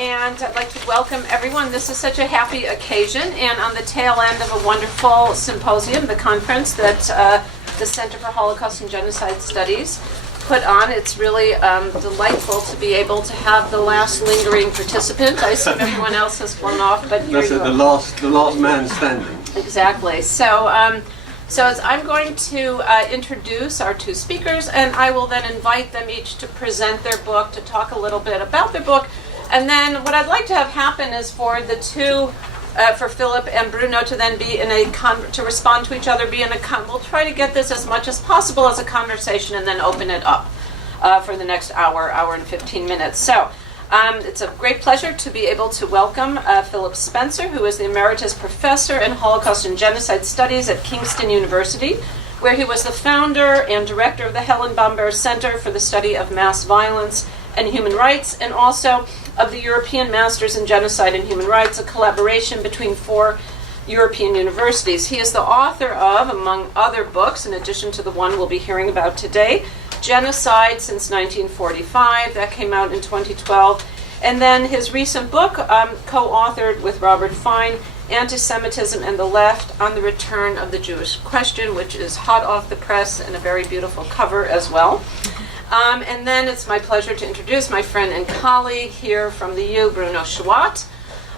and I'd like to welcome everyone. This is such a happy occasion, and on the tail end of a wonderful symposium, the conference that the Center for Holocaust and Genocide Studies put on. It's really delightful to be able to have the last lingering participant. I assume everyone else has flown off, but here that's you the last man standing. Exactly. So as I'm going to introduce our two speakers, and I will then invite them each to present their book, to talk a little bit about their book. And then what I'd like to have happen is for the two, for Philip and Bruno, to then be in a to respond to each other. We'll try to get this as much as possible as a conversation, and then open it up for the next hour and 15 minutes. So it's a great pleasure to be able to welcome Phillip Spencer, who is the Emeritus Professor in Holocaust and Genocide Studies at Kingston University, where he was the founder and director of the Helen Bomber Center for the Study of Mass Violence and Human Rights, and also of the European Masters in Genocide and Human Rights, a collaboration between 4 European universities. He is the author of, among other books, in addition to the one we'll be hearing about today, Genocide Since 1945, that came out in 2012. And then his recent book, co-authored with Robert Fine, Antisemitism and the Left, on the Return of the Jewish Question, which is hot off the press and a very beautiful cover as well. And then it's my pleasure to introduce my friend and colleague here from the U, Bruno Chaouat.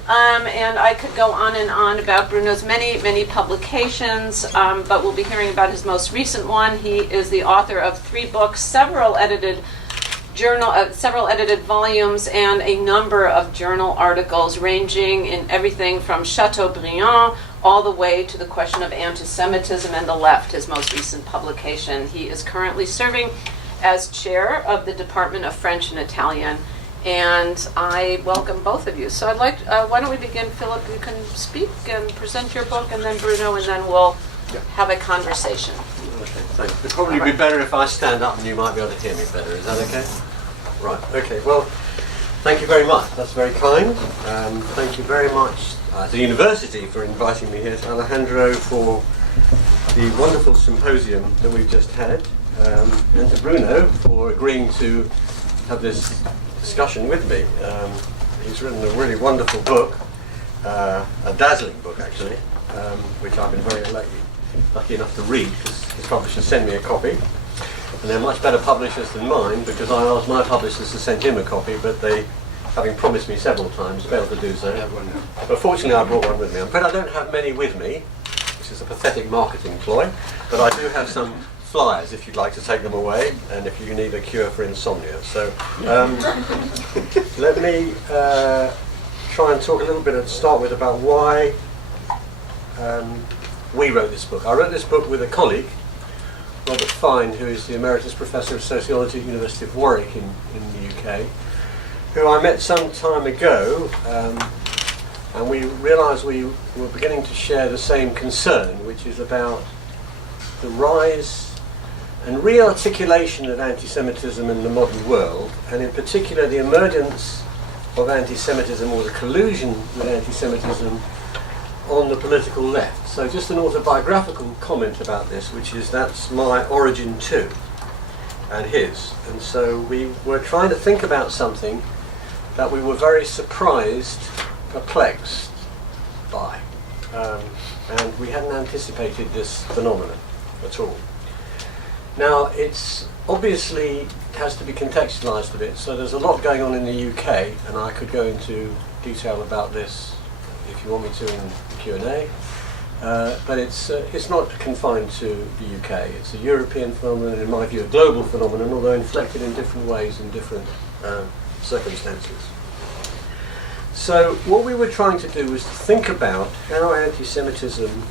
And I could go on and on about Bruno's many publications, but we'll be hearing about his most recent one. He is the author of 3 books, several edited volumes, and a number of journal articles ranging in everything from Chateaubriand all the way to the question of anti-Semitism and the left, his most recent publication. He is currently serving as chair of the Department of French and Italian, and I welcome both of you. So I'd like, why don't we begin, Philip, you can speak and present your book, and then Bruno, and then we'll have a conversation. Okay, thanks. It'd probably be better if I stand up and you might be able to hear me better. Is that okay? Right, okay. Well, thank you very much. That's very kind. Thank you very much to the university for inviting me here, to Alejandro for the wonderful symposium that we've just had, and to Bruno for agreeing to have this discussion with me. He's written a really wonderful book, a dazzling book actually, which I've been very lucky enough to read, because his publishers sent me a copy, and they're much better publishers than mine, because I asked my publishers to send him a copy, but they, having promised me several times, failed to do so. But fortunately I brought one with me. I'm afraid I don't have many with me, which is a pathetic marketing ploy, but I do have some flyers if you'd like to take them away, and if you need a cure for insomnia. So let me try and talk a little bit to start with about why we wrote this book. I wrote this book with a colleague, Robert Fine, who is the Emeritus Professor of Sociology at the University of Warwick in the UK, who I met some time ago, and we realised we were beginning to share the same concern, which is about the rise and re-articulation of anti-Semitism in the modern world, and in particular the emergence of anti-Semitism, or the collusion with anti-Semitism, on the political left. So just an autobiographical comment about this, which is that's my origin too, and his. And so we were trying to think about something that we were very surprised, perplexed by. And we hadn't anticipated this phenomenon at all. Now, it's obviously has to be contextualised a bit, so there's a lot going on in the UK, and I could go into detail about this if you want me to in the Q&A, but it's not confined to the UK. It's a European phenomenon, in my view a global phenomenon, although inflected in different ways in different circumstances. So what we were trying to do was to think about how anti-Semitism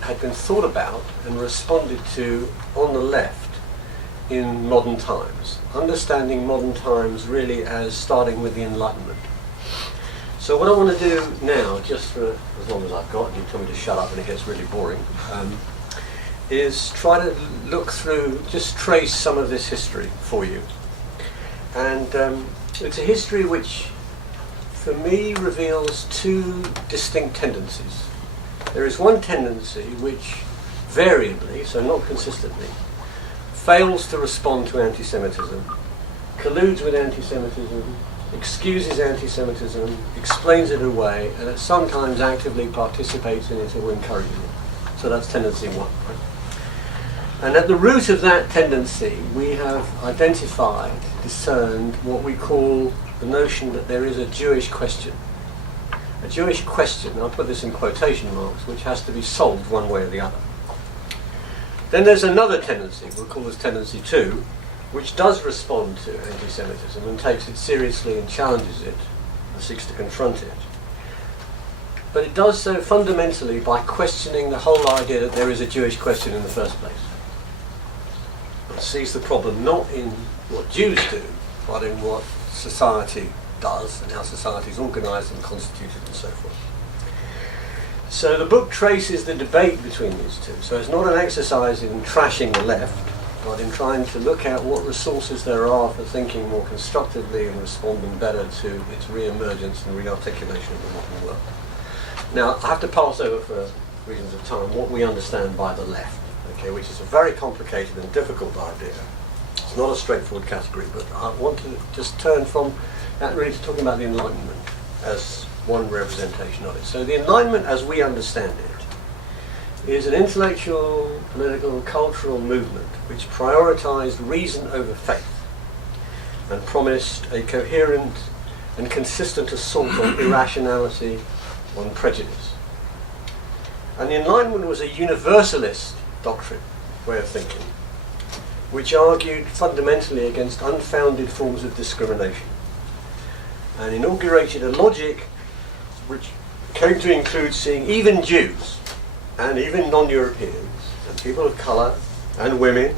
had been thought about and responded to on the left in modern times, understanding modern times really as starting with the Enlightenment. So what I want to do now, just for as long as I've got, and you tell me to shut up when it gets really boring, is try to look through, just trace some of this history for you. And it's a history which, for me, reveals 2 distinct tendencies. There is one tendency which variably, so not consistently, fails to respond to anti-Semitism, colludes with anti-Semitism, excuses anti-Semitism, explains it away, and that sometimes actively participates in it or encourages it. So that's tendency one. Right? And at the root of that tendency, we have identified, discerned what we call the notion that there is a Jewish question. A Jewish question, I'll put this in quotation marks, which has to be solved one way or the other. Then there's another tendency, we'll call this tendency two, which does respond to anti-Semitism and takes it seriously and challenges it and seeks to confront it. But it does so fundamentally by questioning the whole idea that there is a Jewish question in the first place. It sees the problem not in what Jews do, but in what society does and how society is organised and constituted and so forth. So the book traces the debate between these two. So it's not an exercise in trashing the left, but in trying to look at what resources there are for thinking more constructively and responding better to its re-emergence and re-articulation of the modern world. Now, I have to pass over, for reasons of time, what we understand by the left, okay, which is a very complicated and difficult idea. It's not a straightforward category, but I want to just turn from that really to talking about the Enlightenment as one representation of it. So the Enlightenment, as we understand it, is an intellectual, political, cultural movement which prioritized reason over faith and promised a coherent and consistent assault on irrationality, on prejudice. And the Enlightenment was a universalist doctrine, way of thinking, which argued fundamentally against unfounded forms of discrimination and inaugurated a logic which came to include seeing even Jews and even non-Europeans and people of colour and women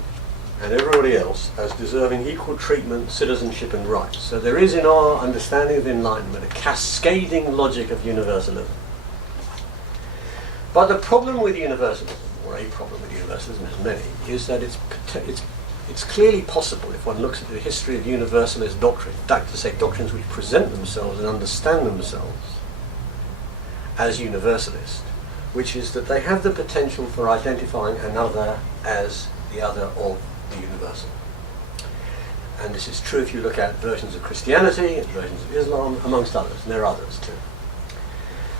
and everybody else as deserving equal treatment, citizenship and rights. So there is in our understanding of the Enlightenment a cascading logic of universalism. But the problem with universalism, or a problem with universalism, as many, is that it's clearly possible, if one looks at the history of universalist doctrine, that to say doctrines which present themselves and understand themselves as universalist, which is that they have the potential for identifying another as the other of the universal. And this is true if you look at versions of Christianity and versions of Islam, amongst others, and there are others too.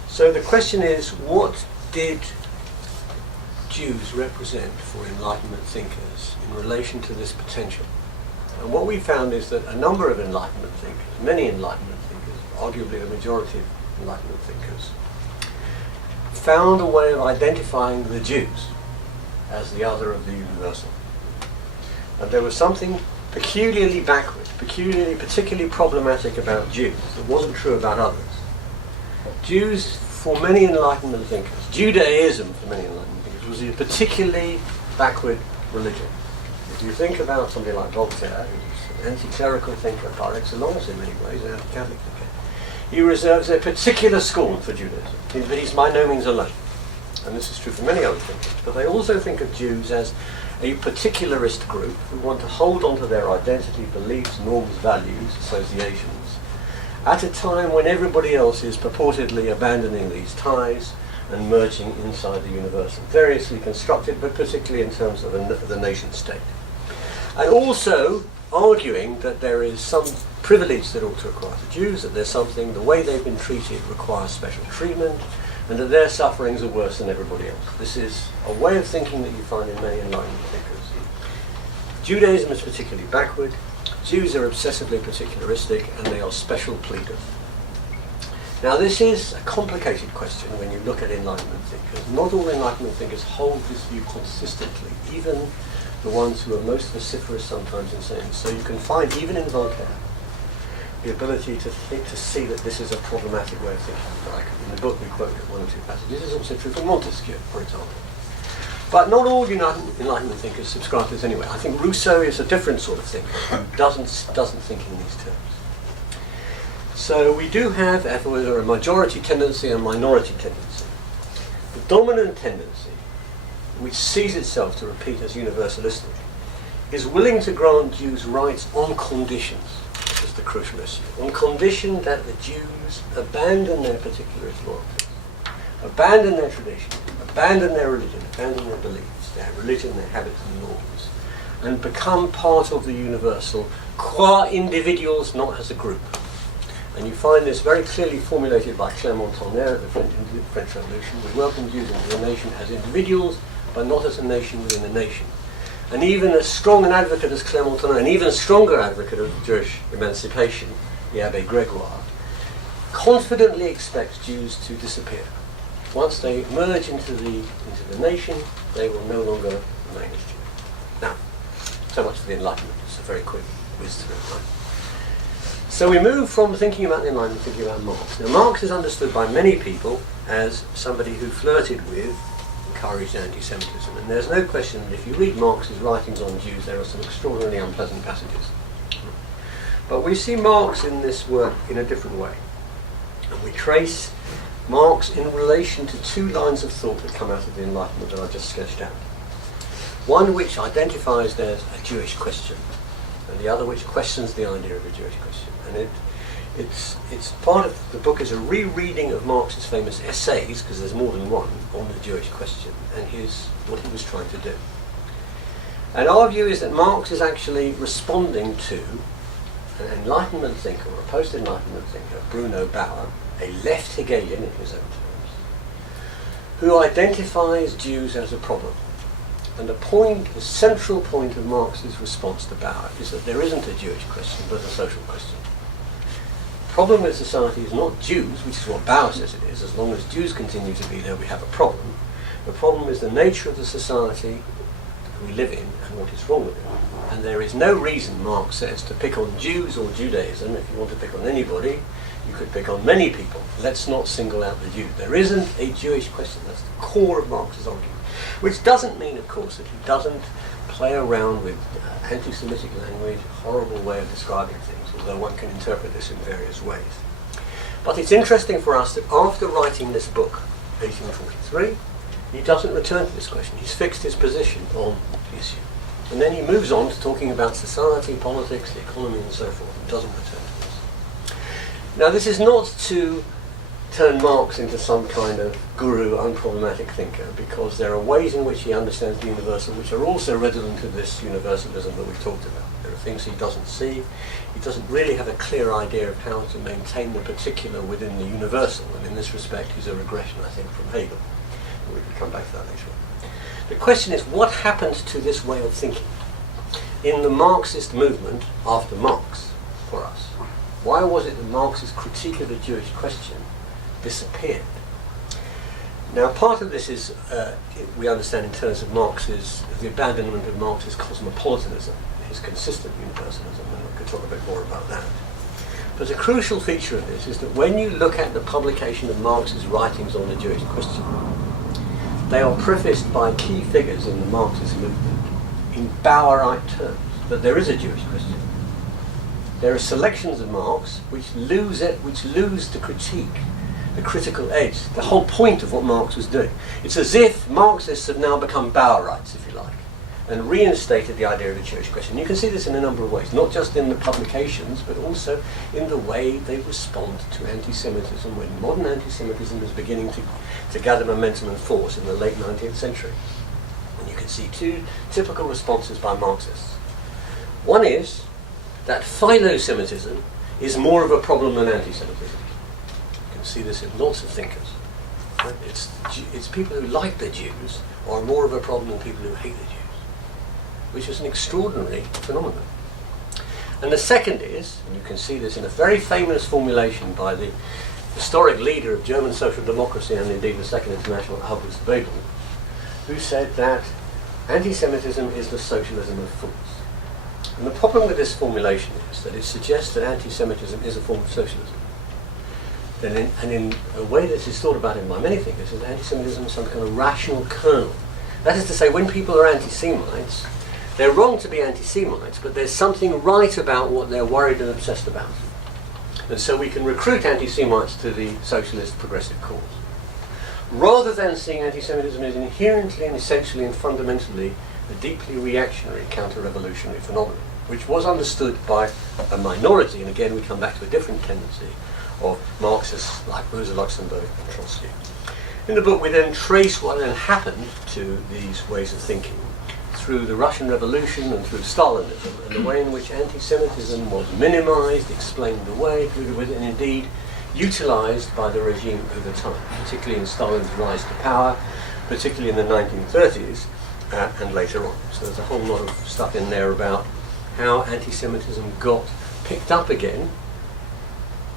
So the question is, what did Jews represent for Enlightenment thinkers in relation to this potential? And what we found is that a number of Enlightenment thinkers, many Enlightenment thinkers, arguably the majority of Enlightenment thinkers, found a way of identifying the Jews as the other of the universal. And there was something peculiarly backward, particularly problematic about Jews that wasn't true about others. Jews, for many Enlightenment thinkers, Judaism for many Enlightenment thinkers, was a particularly backward religion. If you think about somebody like Voltaire, who's an anti-clerical thinker par excellence in many ways, an anti-Catholic thinker, he reserves a particular scorn for Judaism, but he's by no means alone. And this is true for many other thinkers. But they also think of Jews as a particularist group who want to hold on to their identity, beliefs, norms, values, associations, at a time when everybody else is purportedly abandoning these ties and merging inside the universal. Variously constructed, but particularly in terms of the nation state. And also arguing that there is some privilege that ought to acquire the Jews, that there's something, the way they've been treated requires special treatment, and that their sufferings are worse than everybody else. This is a way of thinking that you find in many Enlightenment thinkers. Judaism is particularly backward, Jews are obsessively particularistic, and they are special pleaders. Now this is a complicated question when you look at Enlightenment thinkers. Not all Enlightenment thinkers hold this view consistently, even the ones who are most vociferous sometimes in saying so. You can find, even in Voltaire, the ability to see that this is a problematic way of thinking. Like in the book we quote one or two passages. This is also true for Montesquieu, for example. But not all Enlightenment thinkers subscribe to this anyway. I think Rousseau is a different sort of thinker, who doesn't think in these terms. So we do have, whether a majority tendency and a minority tendency. The dominant tendency, which sees itself to repeat as universalistic, is willing to grant Jews rights on conditions. This is the crucial issue. On condition that the Jews abandon their particularist loyalties, abandon their tradition, abandon their religion, abandon their beliefs, their religion, their habits and norms, and become part of the universal, qua individuals, not as a group. And you find this very clearly formulated by Clément Tonnerre at the French Revolution. We welcome Jews into the nation as individuals, but not as a nation within a nation. And even as strong an advocate as Clément Tonnerre, and even a stronger advocate of Jewish emancipation, the Abbé Grégoire, confidently expects Jews to disappear. Once they merge into the nation, they will no longer remain as Jews. Now, so much for the Enlightenment. It's a very quick whiz through, right? So we move from thinking about the Enlightenment to thinking about Marx. Now, Marx is understood by many people as somebody who flirted with, encouraged anti-Semitism. And there's no question that if you read Marx's writings on Jews, there are some extraordinarily unpleasant passages. But we see Marx in this work in a different way. And we trace Marx in relation to two lines of thought that come out of the Enlightenment that I just sketched out. One which identifies there's a Jewish question, and the other which questions the idea of a Jewish question. And it's part of the book is a rereading of Marx's famous essays, because there's more than one, on the Jewish question and what he was trying to do. And our view is that Marx is actually responding to an Enlightenment thinker, or a post-Enlightenment thinker, Bruno Bauer, a left Hegelian in his own terms, who identifies Jews as a problem. And the central point of Marx's response to Bauer is that there isn't a Jewish question, but a social question. The problem with society is not Jews, which is what Bauer says it is. As long as Jews continue to be there, we have a problem. The problem is the nature of the society we live in and what is wrong with it. And there is no reason, Marx says, to pick on Jews or Judaism. If you want to pick on anybody, you could pick on many people. Let's not single out the Jews. There isn't a Jewish question. That's the core of Marx's argument. Which doesn't mean, of course, that he doesn't play around with anti-Semitic language, a horrible way of describing things, although one can interpret this in various ways. But it's interesting for us that after writing this book, 1843, he doesn't return to this question. He's fixed his position on the issue. And then he moves on to talking about society, politics, the economy, and so forth, and doesn't return to this. Now, this is not to turn Marx into some kind of guru, unproblematic thinker, because there are ways in which he understands the universal which are also redolent of this universalism that we've talked about. There are things he doesn't see. He doesn't really have a clear idea of how to maintain the particular within the universal, and in this respect he's a regression, I think, from Hegel. We can come back to that later on. The question is, what happened to this way of thinking in the Marxist movement after Marx for us? Why was it that Marx's critique of the Jewish question disappeared? Now, part of this is, we understand in terms of the abandonment of Marx's cosmopolitanism, his consistent universalism, and we could talk a bit more about that. But a crucial feature of this is that when you look at the publication of Marx's writings on the Jewish question, they are prefaced by key figures in the Marxist movement in Bauerite terms, that there is a Jewish question. There are selections of Marx which lose the critique, the critical edge, the whole point of what Marx was doing. It's as if Marxists have now become Bauerites, if you like, and reinstated the idea of the Jewish question. You can see this in a number of ways, not just in the publications, but also in the way they respond to anti-Semitism when modern anti-Semitism is beginning to gather momentum and force in the late 19th century. And you can see two typical responses by Marxists. One is that philo-Semitism is more of a problem than anti-Semitism. You can see this in lots of thinkers. Right? It's people who like the Jews are more of a problem than people who hate the Jews, which is an extraordinary phenomenon. And the second is, and you can see this in a very famous formulation by the historic leader of German social democracy and indeed the Second International, August Bebel, who said that anti-Semitism is the socialism of fools. And the problem with this formulation is that it suggests that anti-Semitism is a form of socialism. And in a way that is thought about by many thinkers, is anti-Semitism is some kind of rational kernel. That is to say, when people are anti-Semites, they're wrong to be anti-Semites, but there's something right about what they're worried and obsessed about. And so we can recruit anti-Semites to the socialist progressive cause. Rather than seeing anti-Semitism as inherently and essentially and fundamentally a deeply reactionary counter-revolutionary phenomenon, which was understood by a minority, and again we come back to a different tendency of Marxists like Rosa Luxemburg and Trotsky. In the book we then trace what then happened to these ways of thinking through the Russian Revolution and through Stalinism, and the way in which anti-Semitism was minimized, explained away, and indeed utilized by the regime over time, particularly in Stalin's rise to power, particularly in the 1930s and later on. So there's a whole lot of stuff in there about how anti-Semitism got picked up again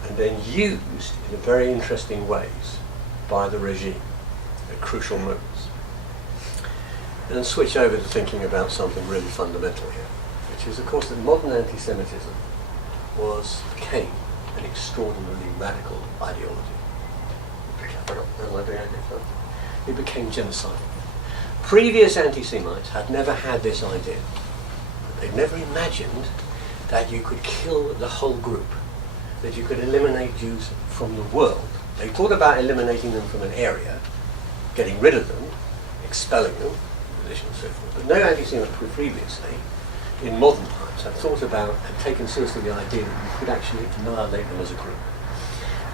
and then used in very interesting ways by the regime at crucial moments. And then switch over to thinking about something really fundamental here, which is, of course, that modern anti-Semitism became an extraordinarily radical ideology. It became genocidal. Previous anti-Semites had never had this idea. They'd never imagined that you could kill the whole group, that you could eliminate Jews from the world. They thought about eliminating them from an area, getting rid of them, expelling them, and so forth. But no anti-Semite previously, in modern times, had thought about and taken seriously the idea that you could actually annihilate them as a group.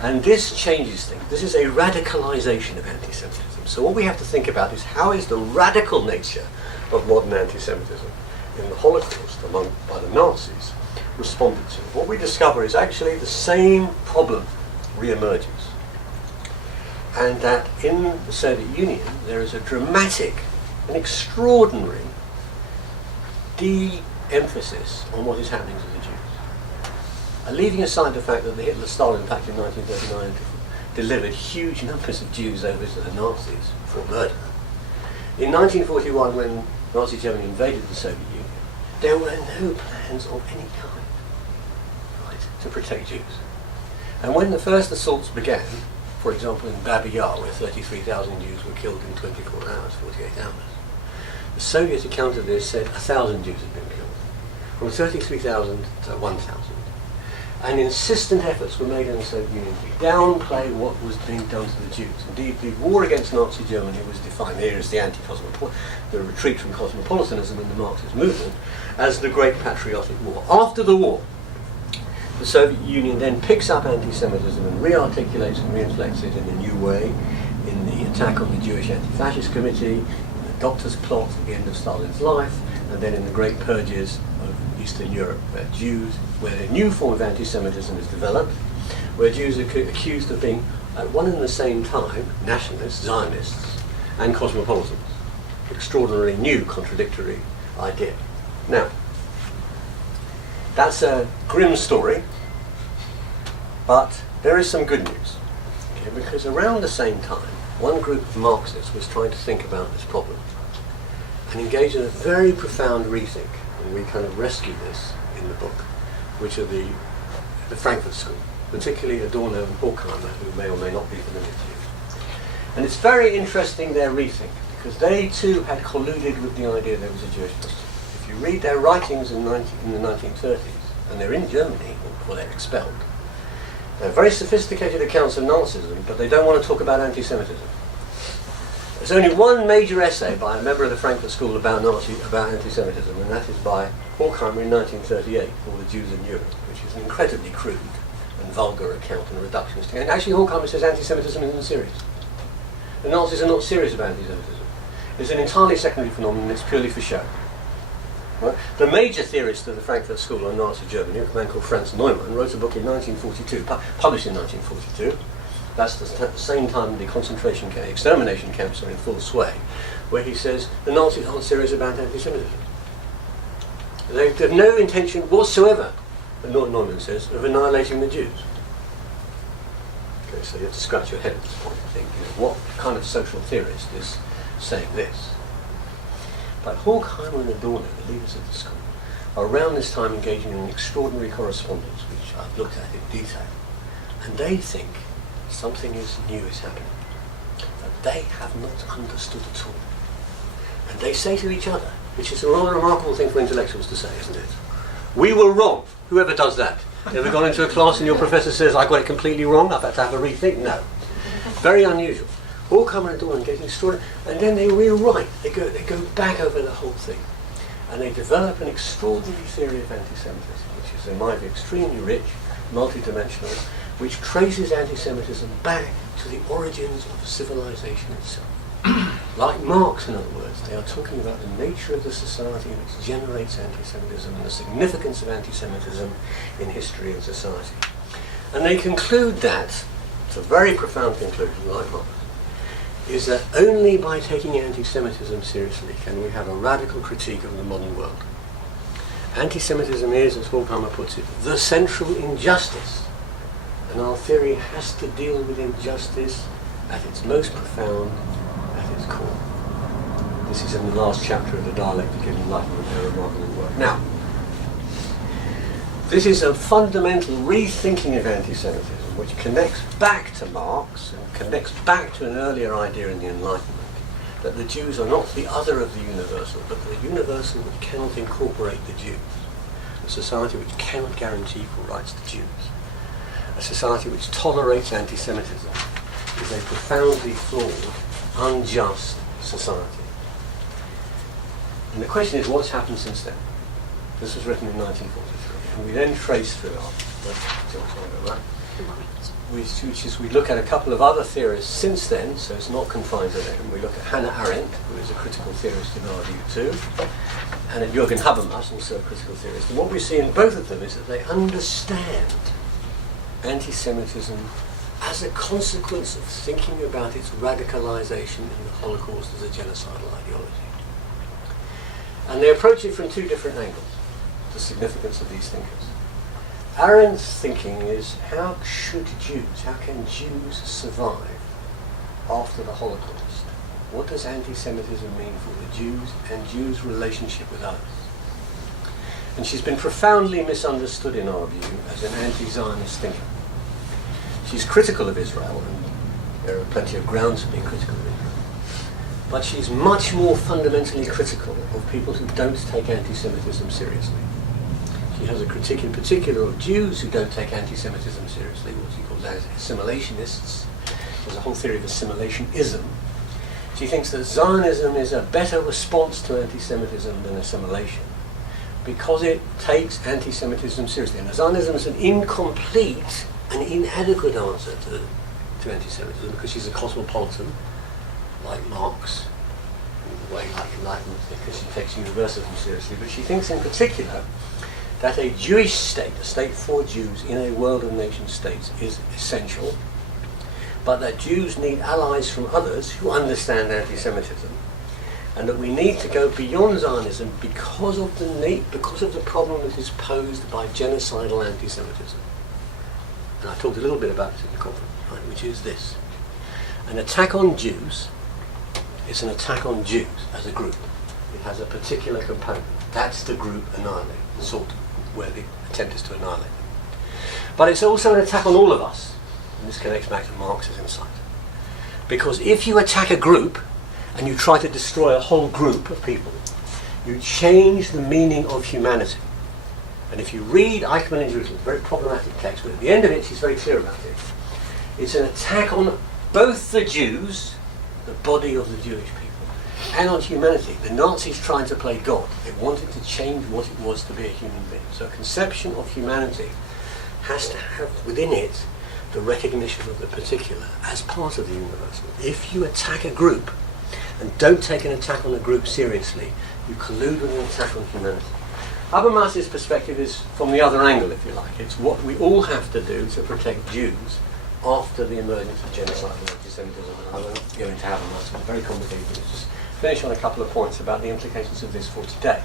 And this changes things. This is a radicalization of anti-Semitism. So what we have to think about is how is the radical nature of modern anti-Semitism in the Holocaust by the Nazis responded to. What we discover is actually the same problem re-emerges. And that in the Soviet Union there is a dramatic, an extraordinary de-emphasis on what is happening to the Jews. And leaving aside the fact that the Hitler-Stalin Pact in 1939 delivered huge numbers of Jews over to the Nazis for murder. In 1941, when Nazi Germany invaded the Soviet Union, there were no plans of any kind, right, to protect Jews. And when the first assaults began, for example in Babi Yar, where 33,000 Jews were killed in 24 hours, 48 hours, the Soviet account of this said 1,000 Jews had been killed, from 33,000 to 1,000. And insistent efforts were made in the Soviet Union to downplay what was being done to the Jews. Indeed, the war against Nazi Germany was defined here as the the retreat from cosmopolitanism and the Marxist movement as the Great Patriotic War. After the war, the Soviet Union then picks up anti-Semitism and re-articulates and re-inflects it in a new way in the attack on the Jewish Anti-Fascist Committee, in the Doctor's Plot at the end of Stalin's life, and then in the great purges of Eastern Europe, where a new form of anti-Semitism is developed, where Jews are accused of being at one and the same time nationalists, Zionists, and cosmopolitans. Extraordinarily new, contradictory idea. Now, that's a grim story, but there is some good news. Okay, because around the same time, one group of Marxists was trying to think about this problem and engage in a very profound rethink, and we kind of rescue this in the book, which are the Frankfurt School, particularly Adorno and Horkheimer, who may or may not be familiar to you. And it's very interesting, their rethink, because they too had colluded with the idea there was a Jewish person. If you read their writings in the 1930s, and they're in Germany, or they're expelled, they're very sophisticated accounts of Nazism, but they don't want to talk about anti-Semitism. There's only one major essay by a member of the Frankfurt School about anti-Semitism, and that is by Horkheimer in 1938, called The Jews in Europe, which is an incredibly crude and vulgar account and reductionist. And actually Horkheimer says anti-Semitism isn't serious. The Nazis are not serious about anti-Semitism. It's an entirely secondary phenomenon, it's purely for show. Right? The major theorist of the Frankfurt School on Nazi Germany, a man called Franz Neumann, wrote a book in 1942, published in 1942. That's the same time the extermination camps are in full sway, where he says the Nazis aren't serious about anti-Semitism. They have no intention whatsoever, Neumann says, of annihilating the Jews. Okay, so you have to scratch your head at this point and think, what kind of social theorist is saying this? But Horkheimer and Adorno, the leaders of the school, are around this time engaging in an extraordinary correspondence, which I've looked at in detail. And they think something new is happening that they have not understood at all. And they say to each other, which is a rather remarkable thing for intellectuals to say, isn't it? We were wrong. Whoever does that? Ever gone into a class and your professor says, I got it completely wrong, I've had to have a rethink? No. Very unusual. Horkheimer and Adorno get extraordinary, and then they rewrite. They go back over the whole thing, and they develop an extraordinary theory of anti-Semitism, which is, in my view, extremely rich, multidimensional, which traces anti-Semitism back to the origins of civilization itself. Like Marx, in other words, they are talking about the nature of the society which generates anti-Semitism and the significance of anti-Semitism in history and society. And they conclude that, it's a very profound conclusion, like Marx, is that only by taking anti-Semitism seriously can we have a radical critique of the modern world. Anti-Semitism is, as Horkheimer puts it, the central injustice. And our theory has to deal with injustice at its most profound, at its core. This is in the last chapter of the Dialectic of Enlightenment, their remarkable work. Now, this is a fundamental rethinking of anti-Semitism, which connects back to Marx and connects back to an earlier idea in the Enlightenment, that the Jews are not the other of the universal, but the universal which cannot incorporate the Jews, a society which cannot guarantee equal rights to Jews, a society which tolerates anti-Semitism is a profoundly flawed, unjust society. And the question is, what's happened since then? This was written in 1943, and we then trace through which is we look at a couple of other theorists since then, so it's not confined to them. We look at Hannah Arendt, who is a critical theorist in our view too, and at Jürgen Habermas, also a critical theorist. And what we see in both of them is that they understand anti-Semitism as a consequence of thinking about its radicalization in the Holocaust as a genocidal ideology. And they approach it from two different angles, the significance of these thinkers. Arendt's thinking is, how can Jews survive after the Holocaust? What does anti-Semitism mean for the Jews and Jews' relationship with others? And she's been profoundly misunderstood in our view as an anti-Zionist thinker. She's critical of Israel, and there are plenty of grounds for being critical of Israel. But she's much more fundamentally critical of people who don't take anti-Semitism seriously. She has a critique in particular of Jews who don't take anti-Semitism seriously, what she calls assimilationists. There's a whole theory of assimilationism. She thinks that Zionism is a better response to anti-Semitism than assimilation because it takes anti-Semitism seriously. And Zionism is an incomplete and inadequate answer to anti-Semitism because she's a cosmopolitan, like Marx, in the way like Enlightenment, because she takes universalism seriously. But she thinks in particular that a Jewish state, a state for Jews in a world of nation states, is essential, but that Jews need allies from others who understand anti-Semitism, and that we need to go beyond Zionism because of the problem that is posed by genocidal anti-Semitism. And I talked a little bit about it in the conference, right, which is this. An attack on Jews is an attack on Jews as a group. It has a particular component. That's the group annihilate, sort of, where the attempt is to annihilate them. But it's also an attack on all of us. And this connects back to Marx's insight. Because if you attack a group and you try to destroy a whole group of people, you change the meaning of humanity. And if you read Eichmann in Jerusalem, it's a very problematic text, but at the end of it she's very clear about it. It's an attack on both the Jews, the body of the Jewish people, and on humanity. The Nazis tried to play God. They wanted to change what it was to be a human being. So a conception of humanity has to have within it the recognition of the particular as part of the universal. If you attack a group and don't take an attack on a group seriously, you collude with an attack on humanity. Habermas's perspective is from the other angle, if you like. It's what we all have to do to protect Jews after the emergence of genocidal anti-Semitism. And I won't go into Habermas, it's very complicated. Let's just finish on a couple of points about the implications of this for today.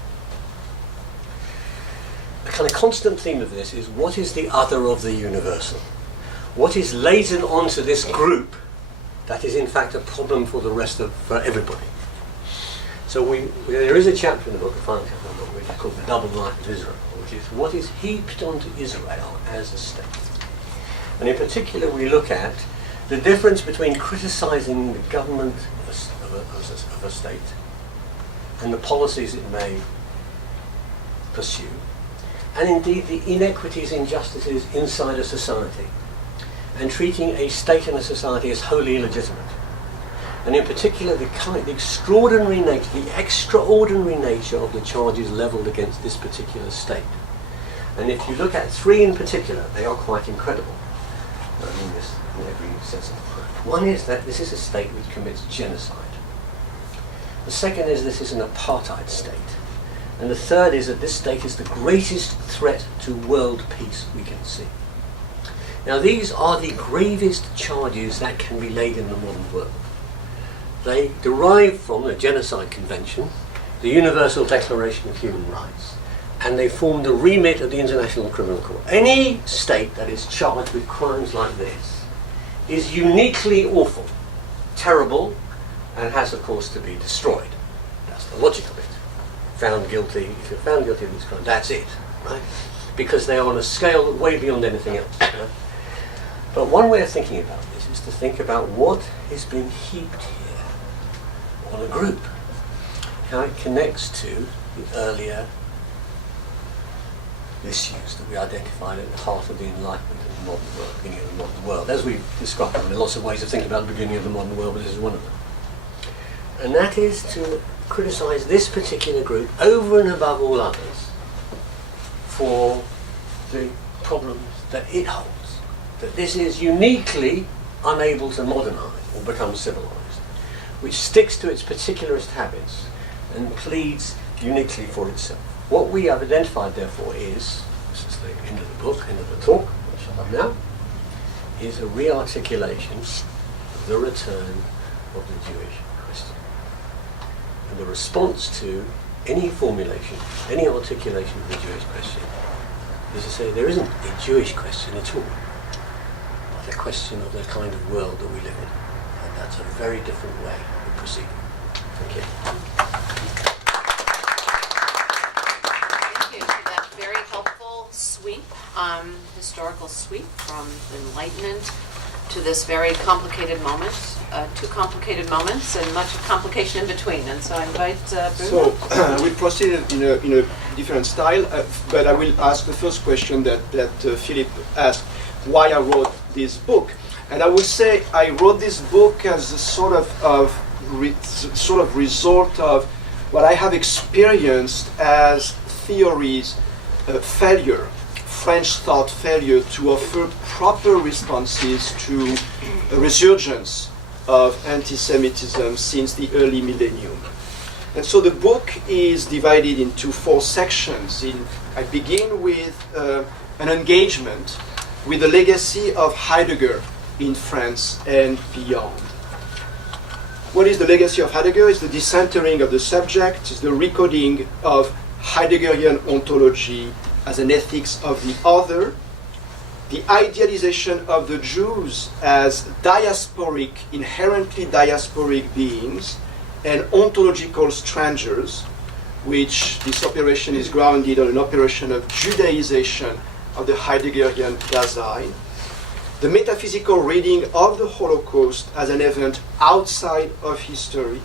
The kind of constant theme of this is, what is the other of the universal? What is laden onto this group that is in fact a problem for for everybody? So there is a chapter in the book, a final chapter in the book, which is called The Double Life of Israel, which is what is heaped onto Israel as a state. And in particular we look at the difference between criticising the government of a state and the policies it may pursue, and indeed the inequities, injustices inside a society, and treating a state and a society as wholly illegitimate. And in particular the extraordinary nature of the charges levelled against this particular state. And if you look at three in particular, they are quite incredible. I mean this in every sense of the word. One is that this is a state which commits genocide. The second is this is an apartheid state. And the third is that this state is the greatest threat to world peace we can see. Now these are the gravest charges that can be laid in the modern world. They derive from the Genocide Convention, the Universal Declaration of Human Rights, and they form the remit of the International Criminal Court. Any state that is charged with crimes like this is uniquely awful, terrible, and has of course to be destroyed. That's the logic of it. Found guilty, if you're found guilty of this crime, that's it, right? Because they are on a scale way beyond anything else. Right? But one way of thinking about this is to think about what is being heaped here on a group, how it connects to the earlier issues that we identified at the heart of the Enlightenment and the modern world, beginning of the modern world. As we've described, there are lots of ways of thinking about the beginning of the modern world, but this is one of them. And that is to criticise this particular group over and above all others for the problems that it holds. That this is uniquely unable to modernise or become civilised, which sticks to its particularist habits and pleads uniquely for itself. What we have identified, therefore, is, this is the end of the book, end of the talk, which I have now, is a re-articulation of the return of the Jewish question. And the response to any formulation, any articulation of the Jewish question, is to say there isn't a Jewish question at all, but a question of the kind of world that we live in. And that's a very different way of proceeding. Thank you. Thank you for that very helpful sweep, historical sweep from Enlightenment to this very complicated moment, two complicated moments and much complication in between. And so I invite Bruno. So we'll proceed in a different style, but I will ask the first question that Philip asked, why I wrote this book. And I would say I wrote this book as a sort of result of what I have experienced as theories failure, French thought failure to offer proper responses to a resurgence of anti-Semitism since the early millennium. And so the book is divided into 4 sections. I begin with an engagement with the legacy of Heidegger in France and beyond. What is the legacy of Heidegger? It's the decentering of the subject, it's the recoding of Heideggerian ontology as an ethics of the other, the idealization of the Jews as diasporic, inherently diasporic beings, and ontological strangers, which this operation is grounded on an operation of Judaization of the Heideggerian Dasein, the metaphysical reading of the Holocaust as an event outside of history,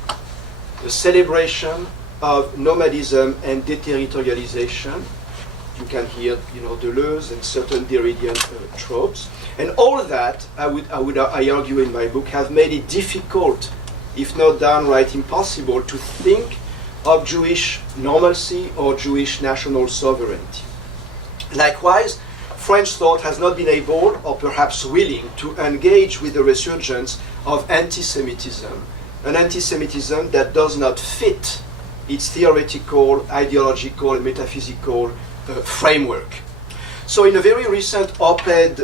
the celebration of nomadism and deterritorialization. You can hear, Deleuze and certain Derridian tropes, and all that I argue in my book have made it difficult, if not downright impossible, to think of Jewish normalcy or Jewish national sovereignty. Likewise, French thought has not been able, or perhaps willing, to engage with the resurgence of anti-Semitism, an anti-Semitism that does not fit its theoretical, ideological, and metaphysical framework. So in a very recent op-ed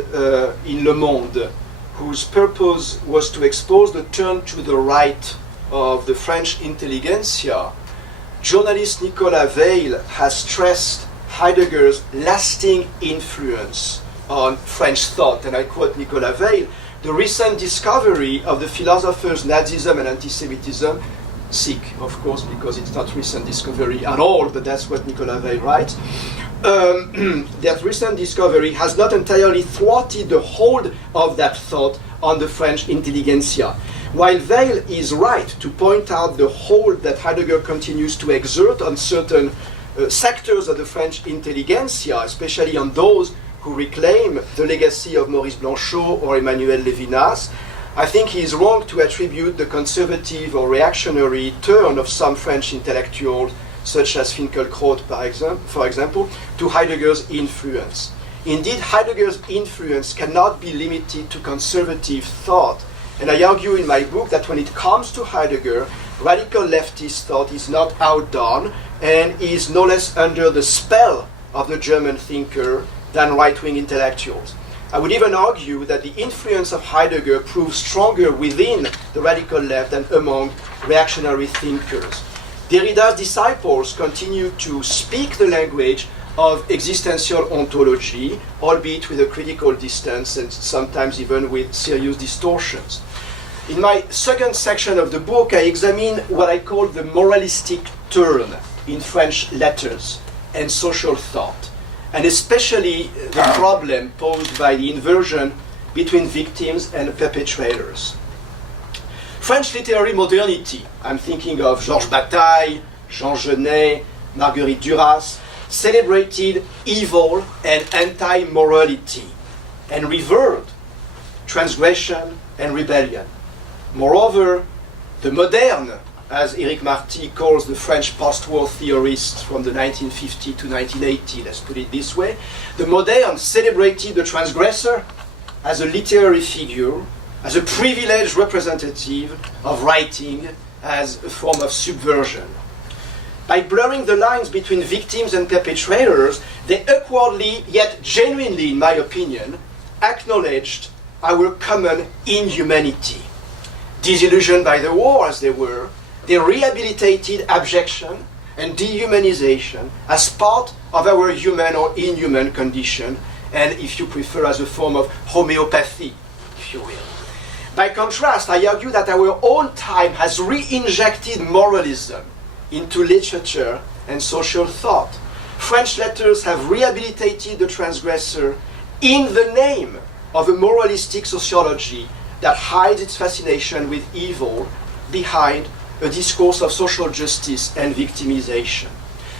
in Le Monde, whose purpose was to expose the turn to the right of the French intelligentsia, journalist Nicolas Weil has stressed Heidegger's lasting influence on French thought. And I quote Nicolas Weil, "The recent discovery of the philosophers Nazism and anti-Semitism," sick, of course, because it's not recent discovery at all, but that's what Nicolas Weil writes, that recent discovery has not entirely thwarted the hold of that thought on the French intelligentsia. While Weil is right to point out the hold that Heidegger continues to exert on certain sectors of the French intelligentsia, especially on those who reclaim the legacy of Maurice Blanchot or Emmanuel Levinas, I think he is wrong to attribute the conservative or reactionary turn of some French intellectuals, such as Finkielkraut, for example, to Heidegger's influence. Indeed, Heidegger's influence cannot be limited to conservative thought. And I argue in my book that when it comes to Heidegger, radical leftist thought is not outdone and is no less under the spell of the German thinker than right-wing intellectuals. I would even argue that the influence of Heidegger proves stronger within the radical left than among reactionary thinkers. Derrida's disciples continue to speak the language of existential ontology, albeit with a critical distance and sometimes even with serious distortions. In my second section of the book, I examine what I call the moralistic turn in French letters and social thought, and especially the problem posed by the inversion between victims and perpetrators. French literary modernity, I'm thinking of Georges Bataille, Jean Genet, Marguerite Duras, celebrated evil and anti-morality and revered transgression and rebellion. Moreover, the moderne, as Éric Marty calls the French post-war theorists from the 1950 to 1980, let's put it this way, the moderne celebrated the transgressor as a literary figure, as a privileged representative of writing as a form of subversion. By blurring the lines between victims and perpetrators, they awkwardly, yet genuinely, in my opinion, acknowledged our common inhumanity. Disillusioned by the war as they were, they rehabilitated abjection and dehumanization as part of our human or inhuman condition, and if you prefer, as a form of homeopathy, if you will. By contrast, I argue that our own time has re-injected moralism into literature and social thought. French letters have rehabilitated the transgressor in the name of a moralistic sociology that hides its fascination with evil behind a discourse of social justice and victimization.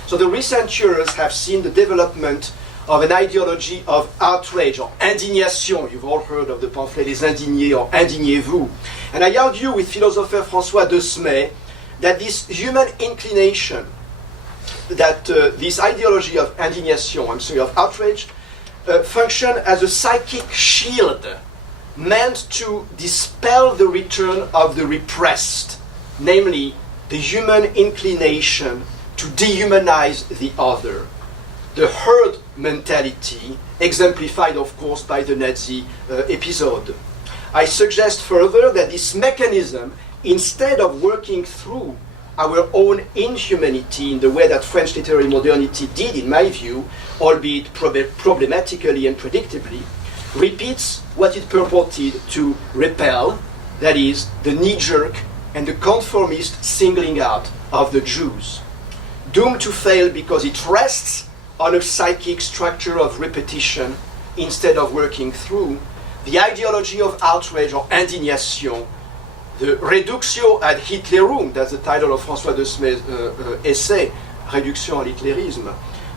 So the recent years have seen the development of an ideology of outrage or indignation. You've all heard of the pamphlet Les Indignés or Indignez-vous. And I argue with philosopher François Desmet that this human inclination, that this ideology of indignation, of outrage, function as a psychic shield meant to dispel the return of the repressed, namely the human inclination to dehumanize the other, the herd mentality, exemplified of course by the Nazi episode. I suggest further that this mechanism, instead of working through our own inhumanity in the way that French literary modernity did, in my view, albeit problematically and predictably, repeats what it purported to repel, that is, the knee-jerk and the conformist singling out of the Jews. Doomed to fail because it rests on a psychic structure of repetition instead of working through, the ideology of outrage or indignation, the reductio ad Hitlerum, that's the title of François Desmet's essay, Réduction à l'Hitlérisme,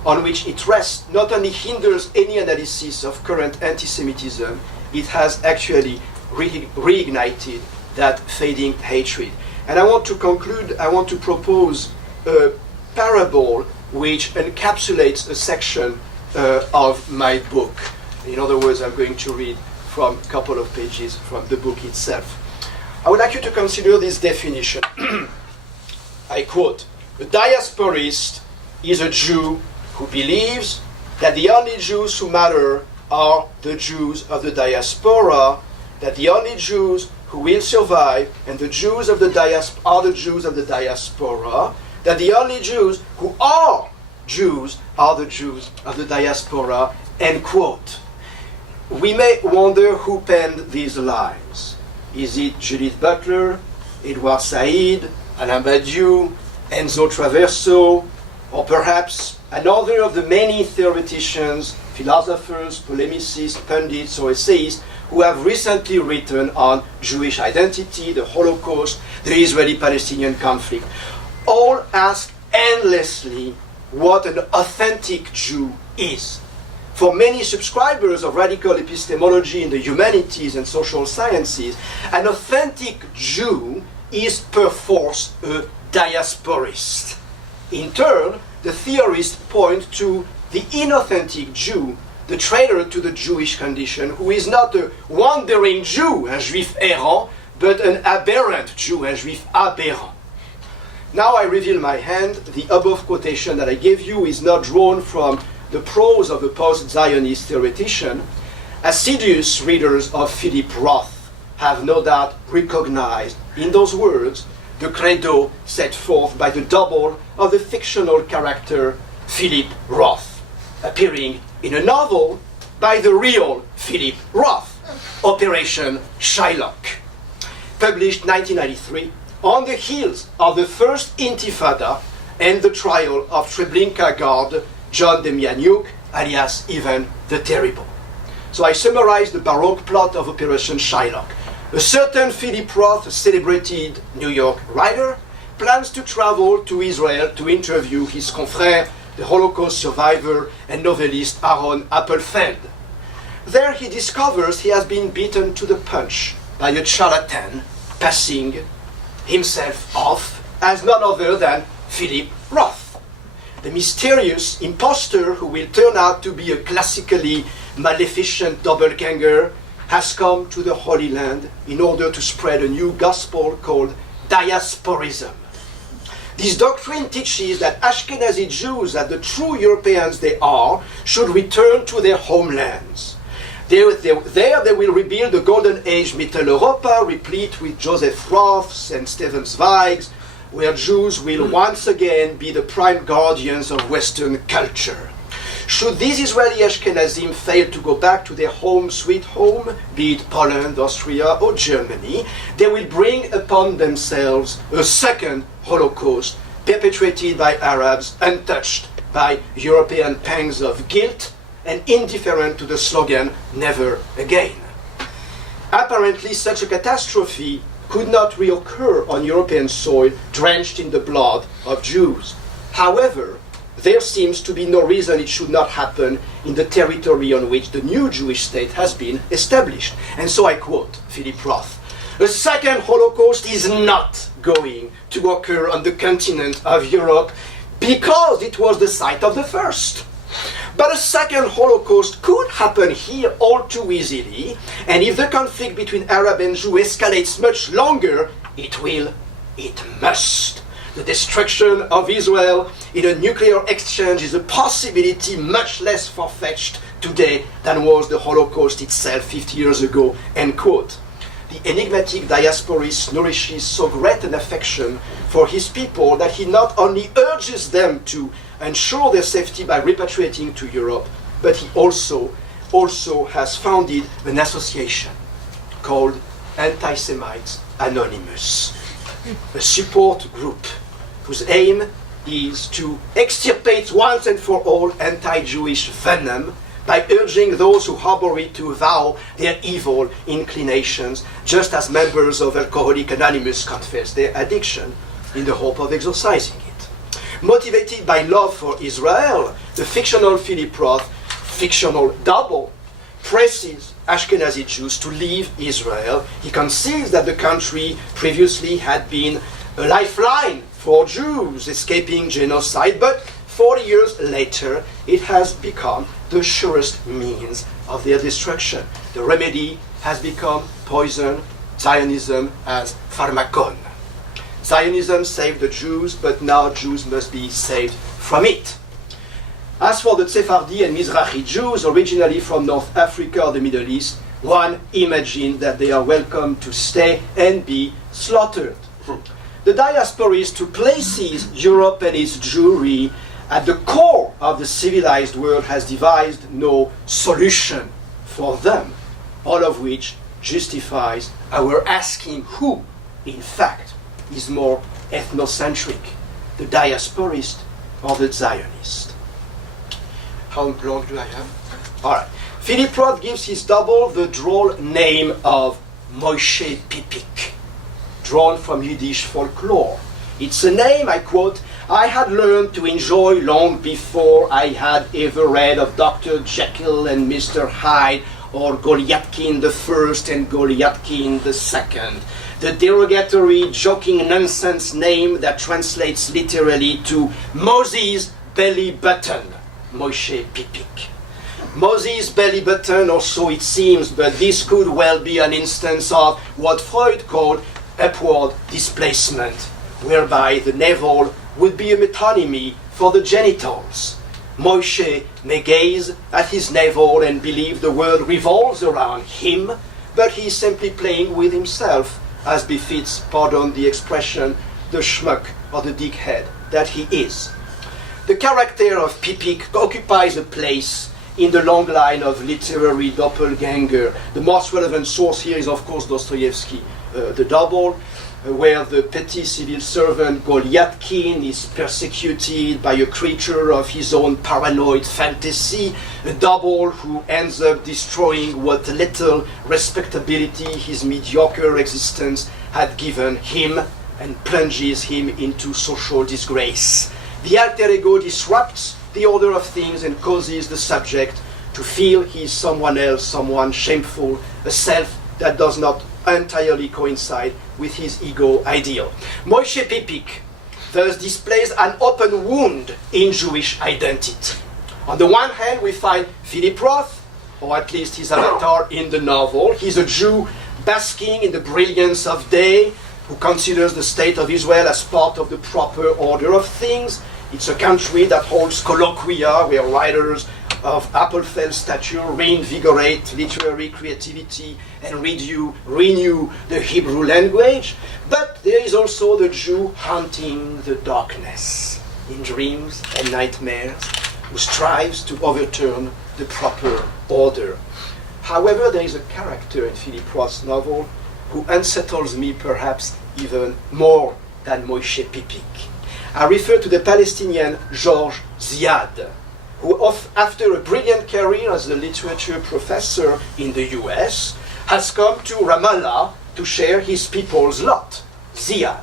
on which it rests, not only hinders any analysis of current antisemitism, it has actually reignited that fading hatred. And I want to conclude, I want to propose a parable which encapsulates a section of my book. In other words, I'm going to read from a couple of pages from the book itself. I would like you to consider this definition. I quote, "A diasporist is a Jew who believes that the only Jews who matter are the Jews of the diaspora, that the only Jews who will survive and the Jews of the are the Jews of the diaspora, that the only Jews who are Jews are the Jews of the diaspora," end quote. We may wonder who penned these lines. Is it Judith Butler, Edward Said, Alain Badiou, Enzo Traverso, or perhaps another of the many theoreticians, philosophers, polemicists, pundits, or essayists who have recently written on Jewish identity, the Holocaust, the Israeli-Palestinian conflict? All ask endlessly what an authentic Jew is. For many subscribers of radical epistemology in the humanities and social sciences, an authentic Jew is perforce a diasporist. In turn, the theorists point to the inauthentic Jew, the traitor to the Jewish condition, who is not a wandering Jew, un juif errant, but an aberrant Jew, un juif aberrant. Now I reveal my hand. The above quotation that I gave you is not drawn from the prose of a post-Zionist theoretician. Assiduous readers of Philip Roth have no doubt recognized in those words the credo set forth by the double of the fictional character Philip Roth, appearing in a novel by the real Philip Roth, Operation Shylock, published 1993 on the heels of the first Intifada and the trial of Treblinka guard John Demjanjuk, alias Ivan the Terrible. So I summarize the Baroque plot of Operation Shylock. A certain Philip Roth, a celebrated New York writer, plans to travel to Israel to interview his confrère, the Holocaust survivor and novelist Aaron Appelfeld. There he discovers he has been beaten to the punch by a charlatan passing himself off as none other than Philip Roth, the mysterious impostor who will turn out to be a classically maleficent doppelganger, has come to the Holy Land in order to spread a new gospel called diasporism. This doctrine teaches that Ashkenazi Jews, as the true Europeans they are, should return to their homelands. There they will rebuild the Golden Age Mitteleuropa, replete with Joseph Roths and Stefan Zweigs, where Jews will once again be the prime guardians of Western culture. Should these Israeli Ashkenazim fail to go back to their home sweet home, be it Poland, Austria or Germany, they will bring upon themselves a second Holocaust perpetrated by Arabs untouched by European pangs of guilt and indifferent to the slogan, never again. Apparently such a catastrophe could not reoccur on European soil drenched in the blood of Jews. However, there seems to be no reason it should not happen in the territory on which the new Jewish state has been established. And so I quote Philip Roth, "A second Holocaust is not going to occur on the continent of Europe because it was the site of the first. But a second Holocaust could happen here all too easily, and if the conflict between Arab and Jew escalates much longer, it must. The destruction of Israel in a nuclear exchange is a possibility much less far-fetched today than was the Holocaust itself 50 years ago," end quote. The enigmatic diasporist nourishes so great an affection for his people that he not only urges them to ensure their safety by repatriating to Europe, but he also has founded an association called Antisemites Anonymous, a support group whose aim is to extirpate once and for all anti-Jewish venom by urging those who harbor it to avow their evil inclinations, just as members of Alcoholics Anonymous confess their addiction in the hope of exorcising it. Motivated by love for Israel, the fictional Philip Roth, fictional double, presses Ashkenazi Jews to leave Israel. He concedes that the country previously had been a lifeline for Jews escaping genocide, but 40 years later, it has become the surest means of their destruction. The remedy has become poison, Zionism as pharmakon. Zionism saved the Jews, but now Jews must be saved from it. As for the Sephardi and Mizrahi Jews, originally from North Africa or the Middle East, one imagines that they are welcome to stay and be slaughtered. The diasporist who places Europe and its Jewry at the core of the civilized world has devised no solution for them, all of which justifies our asking who, in fact, is more ethnocentric, the diasporist or the Zionist. How long do I have? All right. Philip Roth gives his double the droll name of Moshe Pipik, drawn from Yiddish folklore. It's a name, I quote, I had learned to enjoy long before I had ever read of Dr. Jekyll and Mr. Hyde or Goliathkin the First and Goliathkin the Second. The derogatory, joking nonsense name that translates literally to Moses' belly button, Moshe Pipik. Moses' belly button, or so it seems, but this could well be an instance of what Freud called upward displacement whereby the navel would be a metonymy for the genitals. Moshe may gaze at his navel and believe the world revolves around him, but he is simply playing with himself, as befits, pardon the expression, the schmuck or the dickhead that he is. The character of Pipik occupies a place in the long line of literary doppelganger. The most relevant source here is, of course, Dostoevsky, The Double, where the petty civil servant Golyatkin is persecuted by a creature of his own paranoid fantasy, a double who ends up destroying what little respectability his mediocre existence had given him and plunges him into social disgrace. The alter ego disrupts the order of things and causes the subject to feel he is someone else, someone shameful, a self that does not entirely coincide with his ego ideal. Moshe Pipik thus displays an open wound in Jewish identity. On the one hand, we find Philip Roth, or at least his avatar in the novel. He's a Jew basking in the brilliance of day, who considers the state of Israel as part of the proper order of things. It's a country that holds colloquia where writers of Appelfeld stature reinvigorate literary creativity and renew the Hebrew language. But there is also the Jew haunting the darkness in dreams and nightmares, who strives to overturn the proper order. However, there is a character in Philip Roth's novel who unsettles me perhaps even more than Moshe Pipik. I refer to the Palestinian Georges Ziad, who after a brilliant career as a literature professor in the US, has come to Ramallah to share his people's lot. Ziad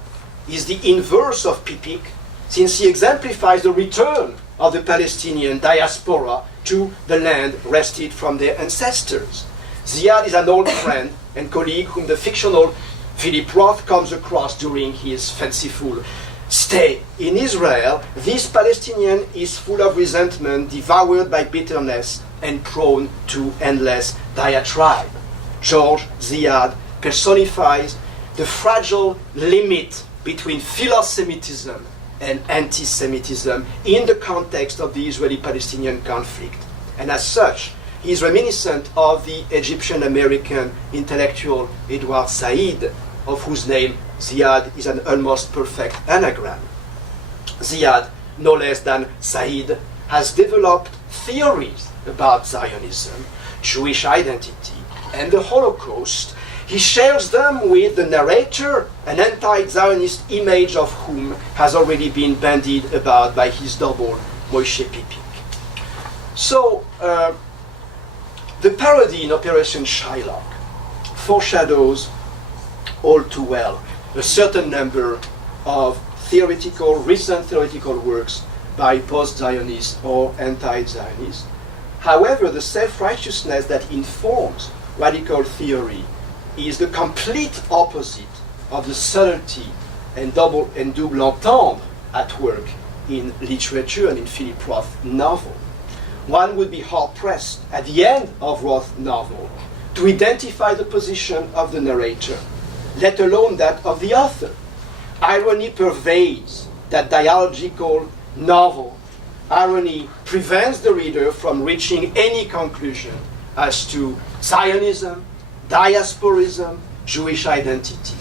is the inverse of Pipik, since he exemplifies the return of the Palestinian diaspora to the land wrested from their ancestors. Ziad is an old friend and colleague whom the fictional Philip Roth comes across during his fanciful stay in Israel. This Palestinian is full of resentment, devoured by bitterness, and prone to endless diatribe. Georges Ziad personifies the fragile limit between philo-Semitism and anti-Semitism in the context of the Israeli-Palestinian conflict. And as such, he is reminiscent of the Egyptian-American intellectual Edward Said, of whose name Ziad is an almost perfect anagram. Ziad, no less than Said, has developed theories about Zionism, Jewish identity, and the Holocaust. He shares them with the narrator, an anti-Zionist image of whom has already been bandied about by his double, Moshe Pipik. So, the parody in Operation Shylock foreshadows all too well a certain number of recent theoretical works by post-Zionists or anti-Zionists. However, the self-righteousness that informs radical theory is the complete opposite of the subtlety and double entendre at work in literature and in Philip Roth's novel. One would be hard-pressed at the end of Roth's novel to identify the position of the narrator, let alone that of the author. Irony pervades that dialogical novel. Irony prevents the reader from reaching any conclusion as to Zionism, diasporism, Jewish identity.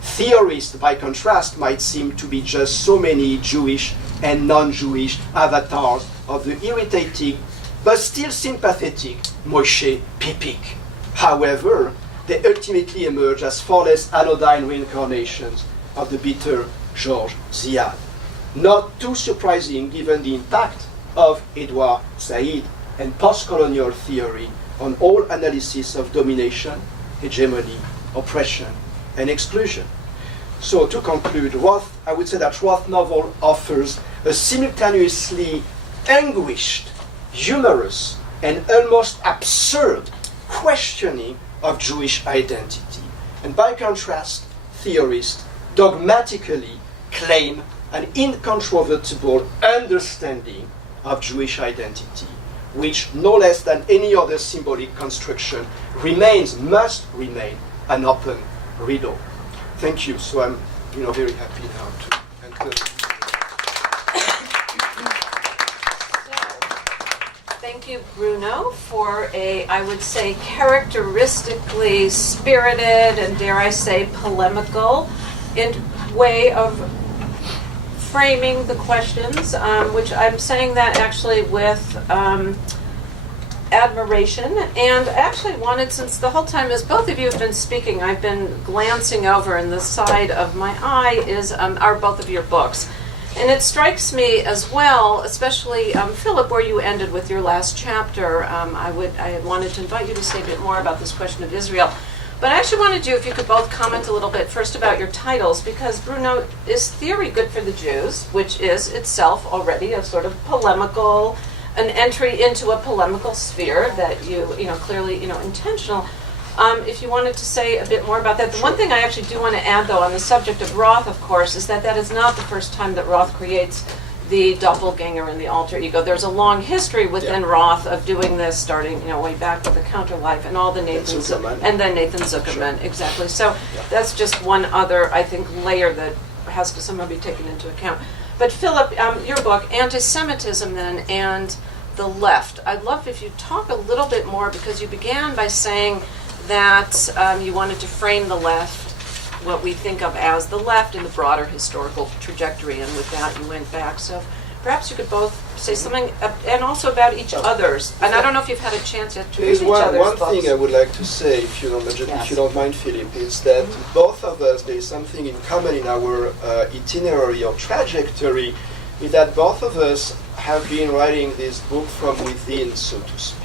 Theorists, by contrast, might seem to be just so many Jewish and non-Jewish avatars of the irritating but still sympathetic Moshe Pipik. However, they ultimately emerge as far less anodyne reincarnations of the bitter Georges Ziad. Not too surprising given the impact of Edward Said and post-colonial theory on all analysis of domination, hegemony, oppression, and exclusion. So to conclude, I would say that Roth's novel offers a simultaneously anguished, humorous, and almost absurd questioning of Jewish identity. And by contrast, theorists dogmatically claim an incontrovertible understanding of Jewish identity, which no less than any other symbolic construction must remain an open riddle. Thank you. So I'm very happy now to enter. Thank you, Bruno, for a, I would say, characteristically spirited and, dare I say, polemical way of framing the questions, which I'm saying that actually with admiration, and actually wanted, since the whole time as both of you have been speaking, I've been glancing over, and the side of my eye is are both of your books. And it strikes me as well, especially Philip, where you ended with your last chapter. I had wanted to invite you to say a bit more about this question of Israel. But I actually wanted you, if you could both comment a little bit first about your titles, because Bruno, is theory good for the Jews, which is itself already a sort of polemical, an entry into a polemical sphere that you clearly, intentional. If you wanted to say a bit more about that. The one thing I actually do want to add, though, on the subject of Roth, of course, is that is not the first time that Roth creates the doppelganger and the alter ego. There's a long history within Roth of doing this, starting way back with the Counterlife and all the Nathan and then Nathan Zuckerman, exactly. So that's just one other, I think, layer that has to somehow be taken into account. But Philip, your book, Antisemitism, then, and the left. I'd love if you talk a little bit more, because you began by saying that you wanted to frame the left, what we think of as the left in the broader historical trajectory, and with that you went back. So perhaps you could both say something, and also about each other's. And I don't know if you've had a chance yet to read each other's books. One thing I would like to say, if you don't mind, Philip, is that both of us, there is something in common in our itinerary or trajectory, is that both of us have been writing this book from within, so to speak.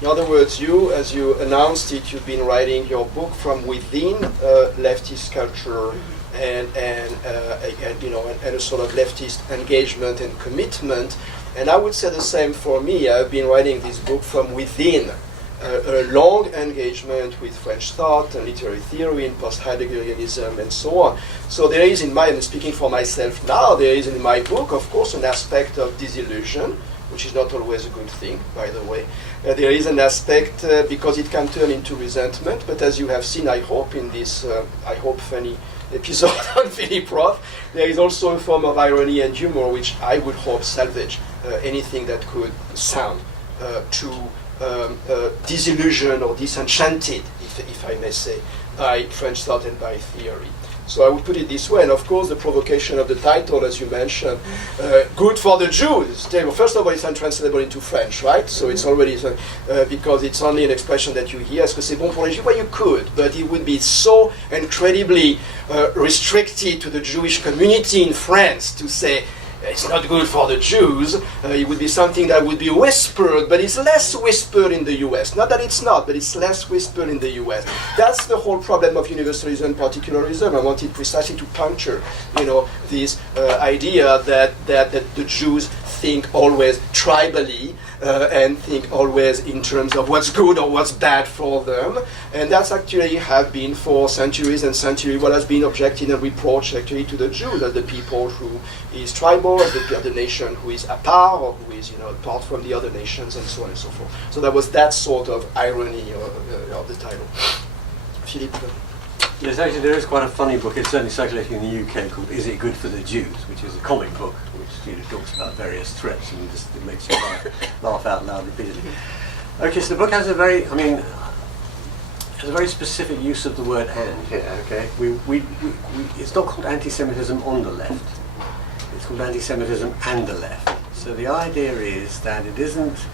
In other words, you, as you announced it, you've been writing your book from within leftist culture and a sort of leftist engagement and commitment. And I would say the same for me. I've been writing this book from within a long engagement with French thought and literary theory and post-Heideggerianism and so on. So there is and speaking for myself now, there is in my book, of course, an aspect of disillusion, which is not always a good thing, by the way. There is an aspect, because it can turn into resentment, but as you have seen, I hope, in this, funny episode on Philip Roth, there is also a form of irony and humor, which I would hope salvage anything that could sound too disillusioned or disenchanted, if I may say, by French thought and by theory. So I would put it this way, and of course the provocation of the title, as you mentioned, good for the Jews. First of all, it's untranslatable into French, right? So it's already, because it's only an expression that you hear, est-ce que c'est bon pour les Juifs? Well, you could, but it would be so incredibly restricted to the Jewish community in France to say, it's not good for the Jews. It would be something that would be whispered, but it's less whispered in the US. Not that it's not, but it's less whispered in the US. That's the whole problem of universalism and particularism. I wanted precisely to puncture, this idea that the Jews think always tribally and think always in terms of what's good or what's bad for them. And that's actually have been for centuries and centuries what has been objected and reproached actually to the Jews as the people who is tribal, as the nation who is apart or who is apart from the other nations and so on and so forth. So that was that sort of irony of the title. Philippe? Yes, actually there is quite a funny book, it's certainly circulating in the UK, called Is It Good for the Jews, which is a comic book which talks about various threats, and it makes you laugh out loud repeatedly. Okay, so the book has a very specific use of the word "and" here. Okay, it's not called anti-Semitism on the left; it's called anti-Semitism and the left. So the idea is that it isn't,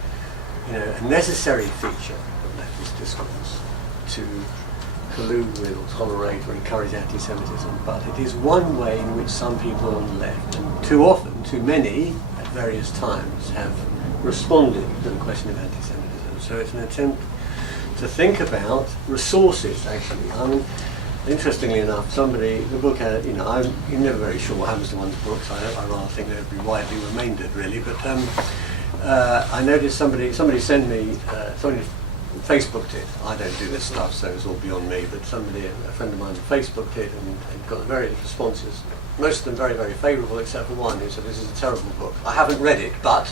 a necessary feature of leftist discourse to collude with or tolerate or encourage anti-Semitism, but it is one way in which some people on the left, and too often, too many, at various times, have responded to the question of anti-Semitism. So it's an attempt to think about resources, actually. Interestingly enough, the book had, you're never very sure what happens to one's books. I rather think they'd be widely remaindered, really, but I noticed somebody sent me, somebody Facebooked it. I don't do this stuff, so it's all beyond me, but a friend of mine Facebooked it and got various responses. Most of them very, very favourable, except for one who said, this is a terrible book. I haven't read it, but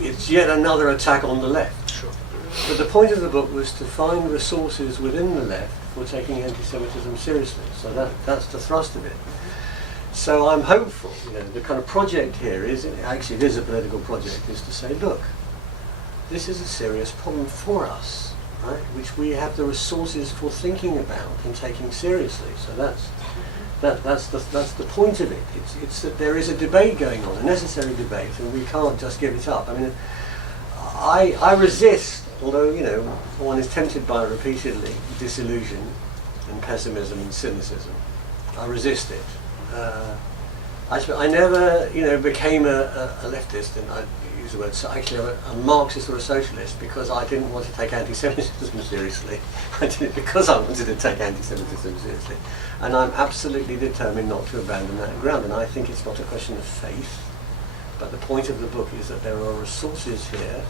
it's yet another attack on the left. Sure. But the point of the book was to find resources within the left for taking anti-Semitism seriously. So that's the thrust of it. So I'm hopeful, the kind of project here is, actually it is a political project, is to say, look, this is a serious problem for us, right, which we have the resources for thinking about and taking seriously. So that's the point of it. It's that there is a debate going on, a necessary debate, and we can't just give it up. I mean, I resist, although, one is tempted by repeatedly disillusion and pessimism and cynicism. I resist it. I never, became a leftist, and I use the word, so actually a Marxist or a socialist, because I didn't want to take anti-Semitism seriously. I did it because I wanted to take anti-Semitism seriously. And I'm absolutely determined not to abandon that ground. And I think it's not a question of faith, but the point of the book is that there are resources here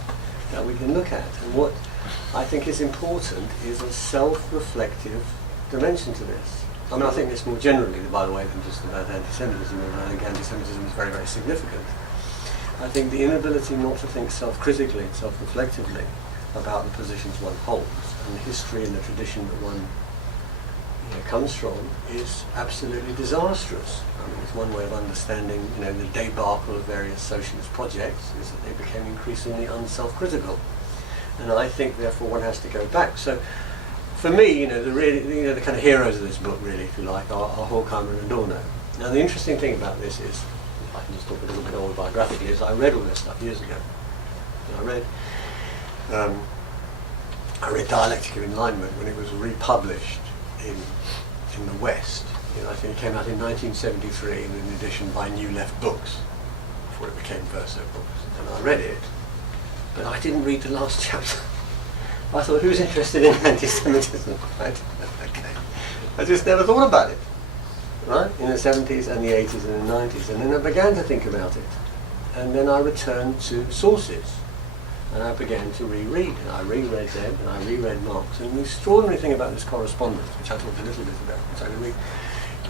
that we can look at. And what I think is important is a self-reflective dimension to this. I mean, I think this more generally, by the way, than just about anti-Semitism, and I think anti-Semitism is very, very significant. I think the inability not to think self-critically, self-reflectively about the positions one holds and the history and the tradition that one comes from is absolutely disastrous. I mean, it's one way of understanding, the debacle of various socialist projects is that they became increasingly unself-critical. And I think, therefore, one has to go back. So, for me, the kind of heroes of this book, really, if you like, are Horkheimer and Adorno. Now, the interesting thing about this is, if I can just talk a little bit autobiographically, is I read all this stuff years ago. And I read Dialectic of Enlightenment when it was republished in the West. I think it came out in 1973 in an edition by New Left Books, before it became Verso Books. And I read it, but I didn't read the last chapter. I thought, who's interested in anti-Semitism? Right? Okay. I just never thought about it, right? In the 70s and the 80s and the 90s. And then I began to think about it. And then I returned to sources. And I began to reread. And I reread them, and I reread Marx. And the extraordinary thing about this correspondence, which I talked a little bit about,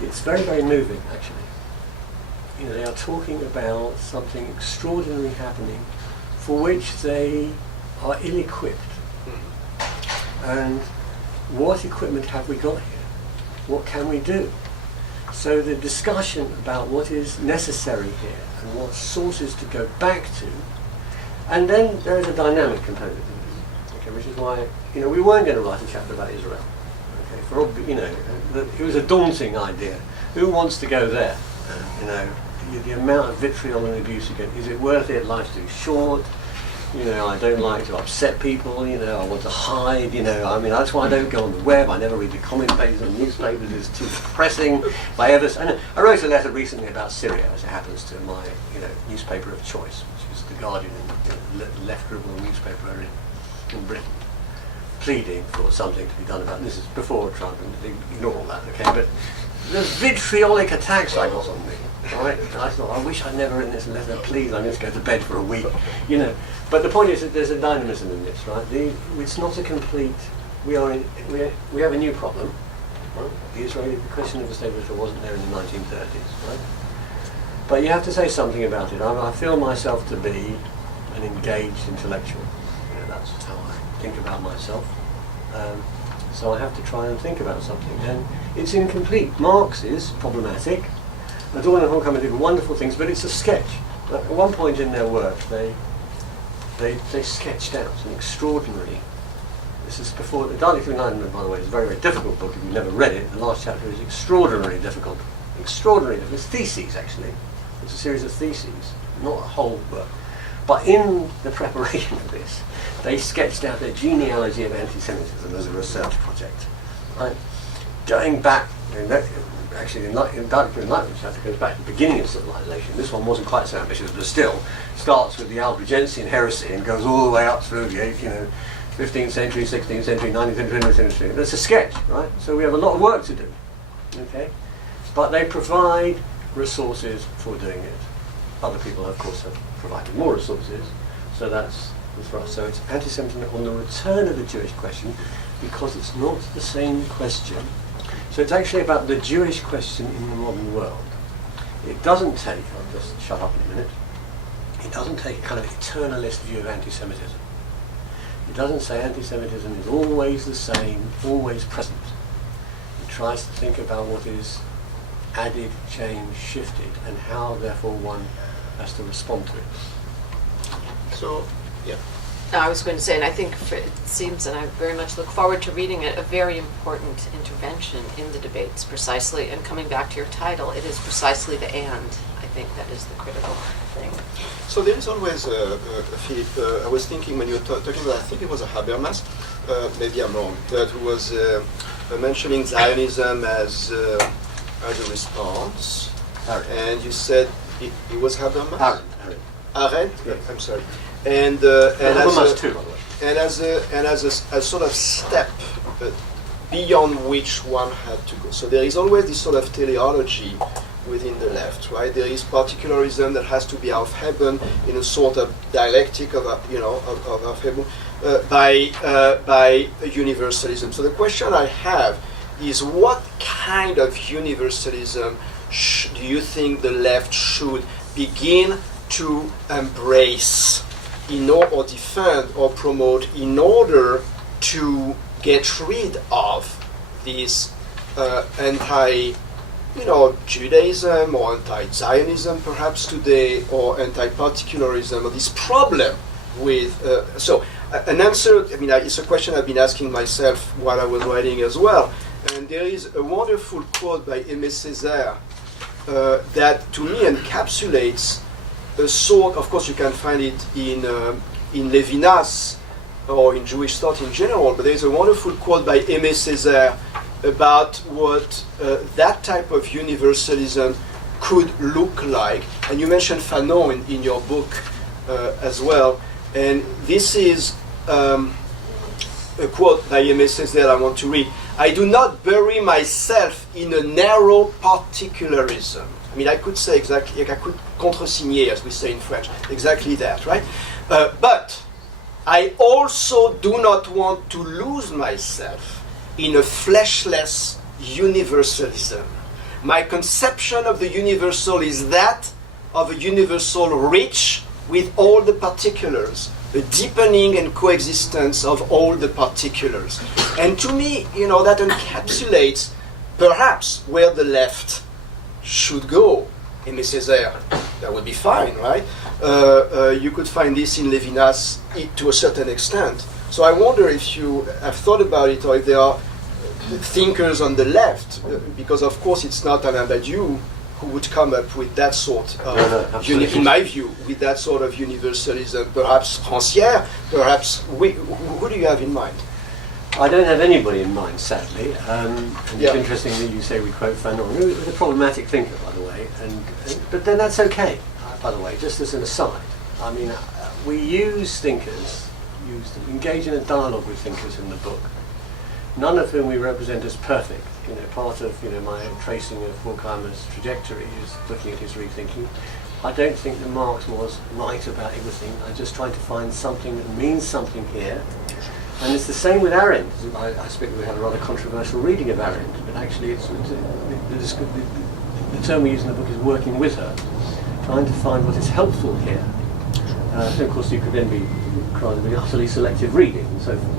it's very, very moving, actually. They are talking about something extraordinary happening for which they are ill-equipped. And what equipment have we got here? What can we do? So the discussion about what is necessary here and what sources to go back to, and then there is a dynamic component to this, okay, which is why we weren't going to write a chapter about Israel. Okay, it was a daunting idea. Who wants to go there? The amount of vitriol and abuse again. Is it worth it? Life's too short. I don't like to upset people, I want to hide, that's why I don't go on the web, I never read the comment pages on newspapers, it's too depressing. I wrote a letter recently about Syria, as it happens, to my, newspaper of choice, which is The Guardian, left liberal newspaper in Britain, pleading for something to be done about this. Is before Trump, and ignore all that, okay, but the vitriolic attacks I got on me, right? And I thought, I wish I'd never written this letter, please, I'm going to go to bed for a week, But the point is that there's a dynamism in this, right? It's not a complete. We have a new problem, right? The question of the state of Israel wasn't there in the 1930s, right? But you have to say something about it. I feel myself to be an engaged intellectual. That's how I think about myself. So I have to try and think about something, and it's incomplete. Marx is problematic. Adorno and Horkheimer did wonderful things, but it's a sketch. At one point in their work, they sketched out an extraordinary. This is before the Dialectic of Enlightenment, by the way, is a very, very difficult book. If you've never read it, the last chapter is extraordinarily difficult. Extraordinary. It's theses, actually. It's a series of theses, not a whole book. But in the preparation of this, they sketched out the genealogy of anti-Semitism as a research project. Right? Going back, actually, in Dialectic of Enlightenment chapter goes back to the beginning of civilization. This one wasn't quite so ambitious, but still starts with the Albigensian heresy and goes all the way up through the 15th century, 16th century, 19th century, 20th century. That's a sketch, right? So we have a lot of work to do, okay? But they provide resources for doing it. Other people, of course, have provided more resources, so that's for us. So it's anti-Semitism on the return of the Jewish question, because it's not the same question. So it's actually about the Jewish question in the modern world. It doesn't take, I'll just shut up in a minute, it doesn't take a kind of eternalist view of anti-Semitism. It doesn't say anti-Semitism is always the same, always present. It tries to think about what is added, changed, shifted, and how, therefore, one has to respond to it. So, yeah. No, I was going to say, and I think it seems, and I very much look forward to reading it, a very important intervention in the debates, precisely, and coming back to your title, it is precisely the and. I think that is the critical thing. So there is always, Philip, I was thinking when you were talking about, I think it was a Habermas, maybe I'm wrong, but who was mentioning Zionism as a response. Arendt. And you said it was Habermas? Arendt. Arendt? Yes. I'm sorry. And Habermas too, by the way. and as a sort of step beyond which one had to go. So there is always this sort of teleology within the left, right? There is particularism that has to be aufheben in a sort of dialectic of aufheben by universalism. So the question I have is, what kind of universalism do you think the left should begin to embrace or defend or promote in order to get rid of this Judaism or anti-Zionism perhaps today, or anti-particularism, or this problem with... an answer, it's a question I've been asking myself while I was writing as well. And there is a wonderful quote by Aimé Césaire that to me encapsulates a sort, of course you can find it in Levinas or in Jewish thought in general, but there's a wonderful quote by Aimé Césaire about what that type of universalism could look like. And you mentioned Fanon in your book as well. And this is a quote by Aimé Césaire I want to read. "I do not bury myself in a narrow particularism." I could say exactly, I could contresigner, as we say in French, exactly that, right? But I also do not want to lose myself in a fleshless universalism. My conception of the universal is that of a universal rich with all the particulars, the deepening and coexistence of all the particulars. And to me, that encapsulates perhaps where the left should go. Aimé Césaire, that would be fine, right? You could find this in Levinas to a certain extent. So I wonder if you have thought about it, or if there are thinkers on the left, because of course it's not Alain Badiou who would come up with that sort of, in my view, with that sort of universalism. Perhaps Rancière, perhaps, who do you have in mind? I don't have anybody in mind, sadly. And it's interesting that you say we quote Fanon, who was a problematic thinker, by the way. But then that's okay, by the way, just as an aside. We use thinkers, engage in a dialogue with thinkers in the book, none of whom we represent as perfect. Part of my tracing of Horkheimer's trajectory is looking at his rethinking. I don't think that Marx was right about everything. I just tried to find something that means something here. And it's the same with Arendt. I expect we had a rather controversial reading of Arendt, but actually the term we use in the book is working with her, trying to find what is helpful here. And of course you could then be utterly selective reading and so forth.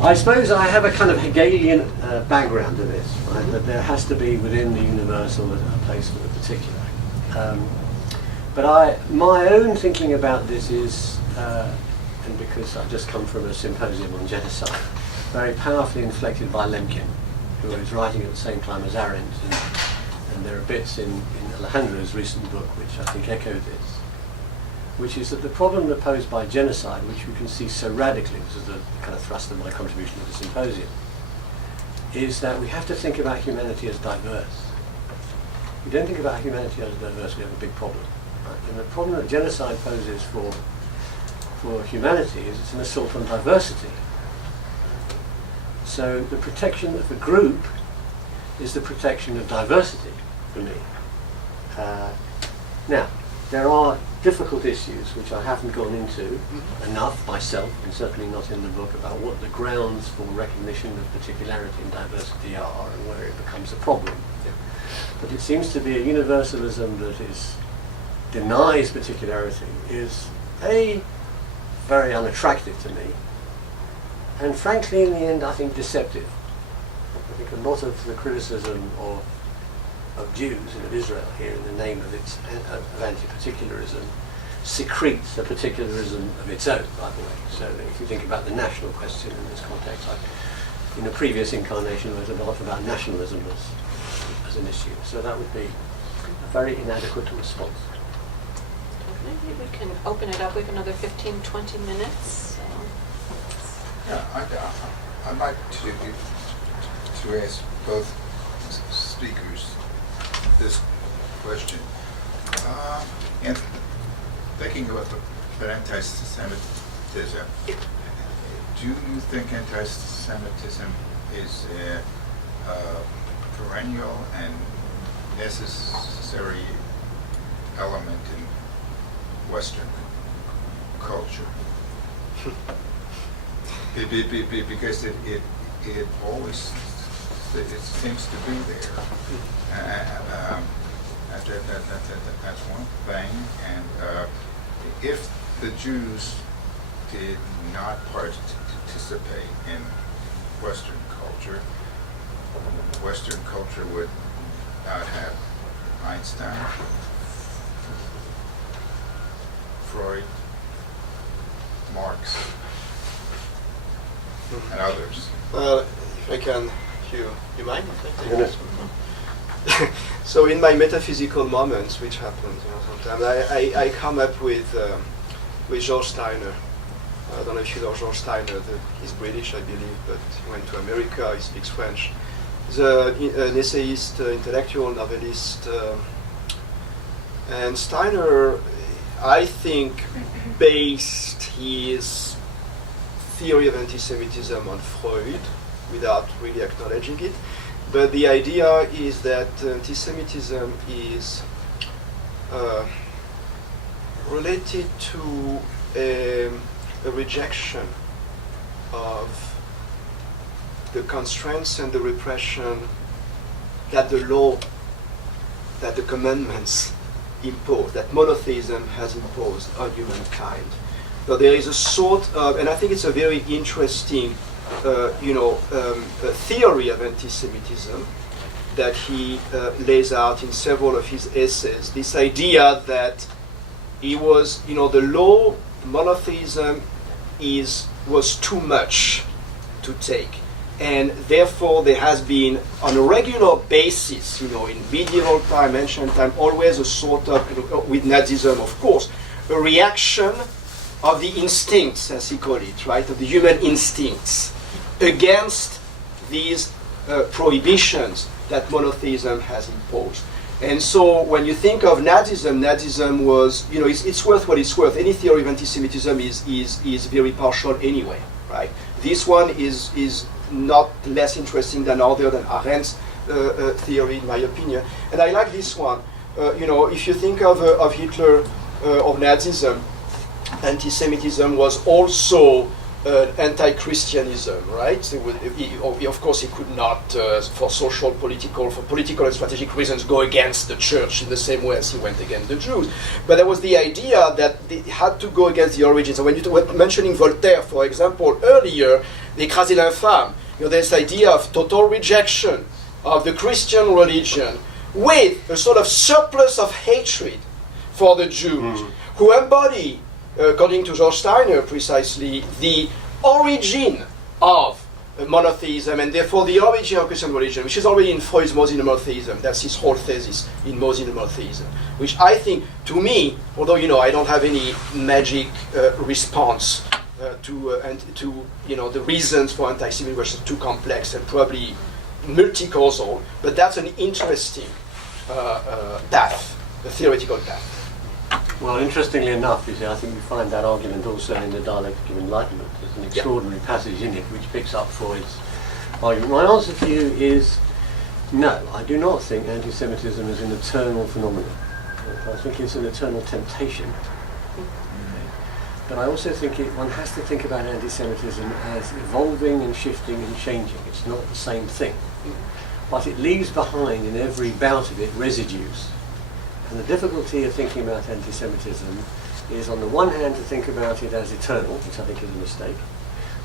I suppose I have a kind of Hegelian background to this, right? That there has to be within the universal a place for the particular. But my own thinking about this is, and because I've just come from a symposium on genocide, very powerfully inflected by Lemkin, who was writing at the same time as Arendt, and there are bits in Alejandra's recent book which I think echo this, which is that the problem posed by genocide, which we can see so radically, this is the kind of thrust of my contribution to the symposium, is that we have to think about humanity as diverse. If we don't think about humanity as diverse, we have a big problem. Right? And the problem that genocide poses for humanity is it's an assault on diversity. So the protection of a group is the protection of diversity for me. Now, there are difficult issues which I haven't gone into enough myself, and certainly not in the book, about what the grounds for recognition of particularity and diversity are and where it becomes a problem. Yeah. But it seems to be a universalism that denies particularity is very unattractive to me, and frankly, in the end, I think deceptive. I think a lot of the criticism of Jews and of Israel here in the name of anti-particularism secretes a particularism of its own, by the way. So if you think about the national question in this context, in a previous incarnation there was a lot about nationalism as an issue. So that would be a very inadequate response. Maybe we can open it up. We have another 15, 20 minutes. So. Yeah, I'd like to ask both speakers this question. And thinking about anti-Semitism, do you think anti-Semitism is a perennial and necessary element in Western culture? Because it always it seems to be there. That's one thing. And if the Jews did not participate in Western culture would not have Einstein, Freud, Marx, and others. If I can, you mind? If I take this one? So in my metaphysical moments, which happens, sometimes I come up with George Steiner. I don't know if you know George Steiner. He's British, I believe, but he went to America. He speaks French. He's an essayist, intellectual, novelist, and Steiner, I think, based his theory of anti-Semitism on Freud, without really acknowledging it. But the idea is that anti-Semitism is related to a rejection of the constraints and the repression that the law, that the commandments impose, that monotheism has imposed on humankind. So there is a sort of, and I think it's a very interesting theory of anti-Semitism that he lays out in several of his essays. This idea that he was, the law, monotheism was too much to take, and therefore there has been, on a regular basis, in medieval time, ancient time, always a sort of, with Nazism, of course, a reaction of the instincts, as he called it, right, of the human instincts, against these prohibitions that monotheism has imposed. And so when you think of Nazism was, it's worth what it's worth. Any theory of anti-Semitism is very partial anyway, right? This one is not less interesting than Arendt's theory, in my opinion. And I like this one. If you think of Hitler, of Nazism, anti-Semitism was also anti-Christianism, right? Of course, he could not, for political and strategic reasons, go against the church in the same way as he went against the Jews. But there was the idea that they had to go against the origins. So when you were mentioning Voltaire, for example, earlier, l'écraser l'infâme, this idea of total rejection of the Christian religion with a sort of surplus of hatred for the Jews, who embody, according to George Steiner precisely, the origin of monotheism and therefore the origin of Christian religion, which is already in Freud's Mosin monotheism. That's his whole thesis in Mosin monotheism, which I think, to me, although I don't have any magic response to the reasons for anti-Semitism, which are too complex and probably multi-causal, but that's an interesting path, a theoretical path. Well, interestingly enough, you see, I think we find that argument also in the Dialectic of Enlightenment. There's an extraordinary passage in it which picks up Freud's argument. My answer to you is no, I do not think anti-Semitism is an eternal phenomenon. I think it's an eternal temptation. But I also think one has to think about anti-Semitism as evolving and shifting and changing. It's not the same thing. But it leaves behind in every bout of it residues. And the difficulty of thinking about anti-Semitism is, on the one hand, to think about it as eternal, which I think is a mistake.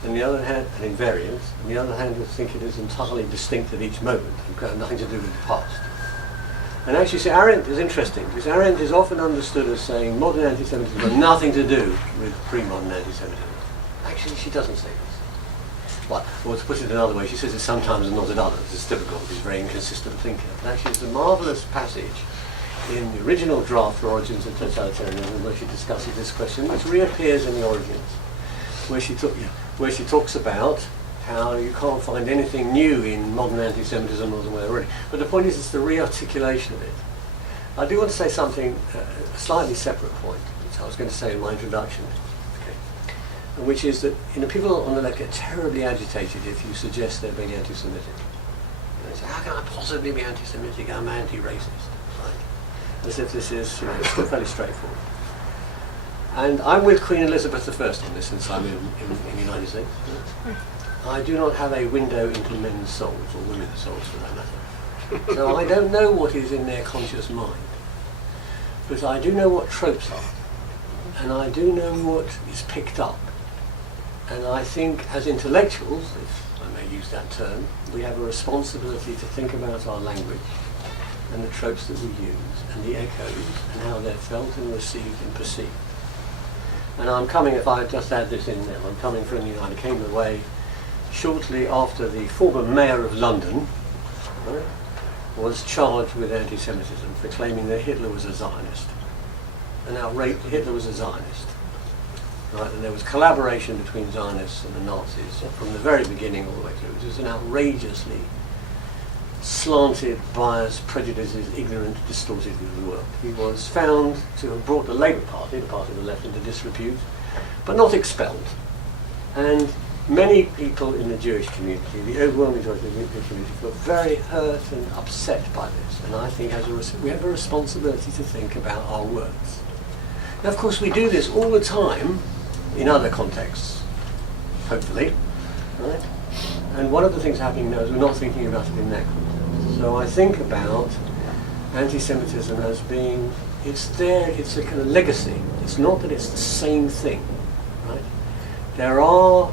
and the other hand, and invariant, and the other hand, we think it is entirely distinct at each moment and got nothing to do with the past. And actually, see, Arendt is interesting, because Arendt is often understood as saying modern anti-Semitism has nothing to do with pre-modern anti-Semitism. Actually, she doesn't say this. Well, or to put it another way, she says it sometimes and not in others. It's difficult, she's a very inconsistent thinker. But actually, it's a marvellous passage in the original draft for Origins of Totalitarianism, where she discusses this question, which reappears in the Origins, where she talks about how you can't find anything new in modern anti-Semitism or the way already. But the point is, it's the re-articulation of it. I do want to say something, a slightly separate point, which I was going to say in my introduction, okay, which is that people on the left get terribly agitated if you suggest they're being anti-Semitic. They say, how can I possibly be anti-Semitic? I'm anti-racist. Right? As if this is, still fairly straightforward. And I'm with Queen Elizabeth I on this, since I'm in the United States. I do not have a window into men's souls, or women's souls for that matter. So I don't know what is in their conscious mind. But I do know what tropes are. And I do know what is picked up. And I think as intellectuals, if I may use that term, we have a responsibility to think about our language and the tropes that we use and the echoes and how they're felt and received and perceived. And I'm coming, if I just add this in now, I'm coming from the United Kingdom away shortly after the former mayor of London, right, was charged with anti-Semitism for claiming that Hitler was a Zionist. And Hitler was a Zionist. Right, and there was collaboration between Zionists and the Nazis from the very beginning all the way through. It was an outrageously slanted, biased, prejudiced, ignorant, distorted view of the world. He was found to have brought the Labour Party, the party of the left, into disrepute, but not expelled. And many people in the Jewish community, the overwhelming majority of the Jewish community, were very hurt and upset by this. And I think we have a responsibility to think about our words. Now, of course, we do this all the time in other contexts, hopefully, right? And one of the things happening now is we're not thinking about it in that context. So I think about anti-Semitism as being, it's there, it's a kind of legacy. It's not that it's the same thing, right? There are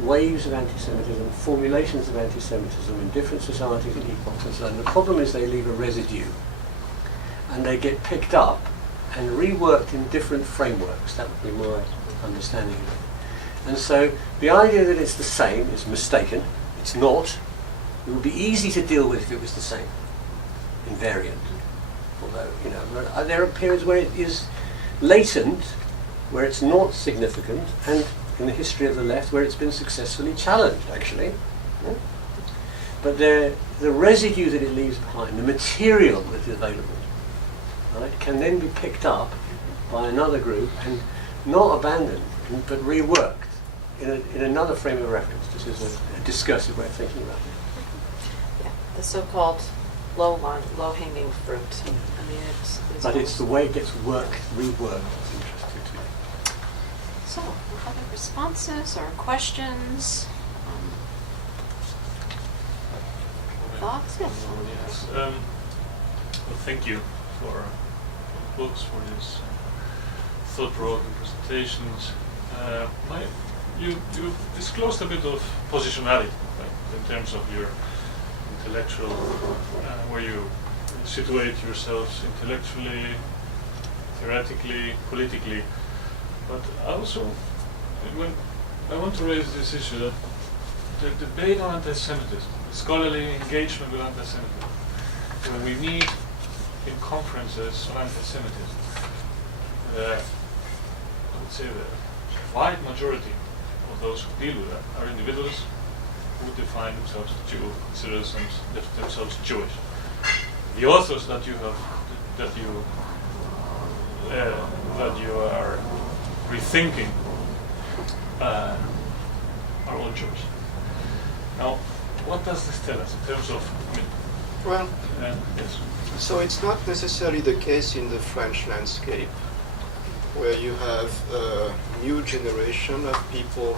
waves of anti-Semitism, formulations of anti-Semitism in different societies and epochs and so on. The problem is they leave a residue and they get picked up and reworked in different frameworks. That would be my understanding of it. And so the idea that it's the same is mistaken. It's not. It would be easy to deal with if it was the same, invariant. Although, there are periods where it is latent, where it's not significant, and in the history of the left where it's been successfully challenged, actually. Yeah? But the residue that it leaves behind, the material that is available, right, can then be picked up by another group and not abandoned, but reworked in another frame of reference. This is a discursive way of thinking about it. Yeah, the so-called low-hanging fruit. I mean, it's the way it gets reworked that's interesting to me. So, other responses or questions? Thoughts? Yes. Well, thank you for books, for these thought-provoking presentations. You disclosed a bit of positionality, right, in terms of your intellectual, where you situate yourselves intellectually, theoretically, politically. But also, I want to raise this issue that the debate on anti-Semitism, scholarly engagement with anti-Semitism, when we meet in conferences on anti-Semitism, I would say the wide majority of those who deal with that are individuals who define themselves Jew, consider themselves Jewish. The authors that you are rethinking are all Jewish. Now, what does this tell us in terms of? Well, yes. so it's not necessarily the case in the French landscape, where you have a new generation of people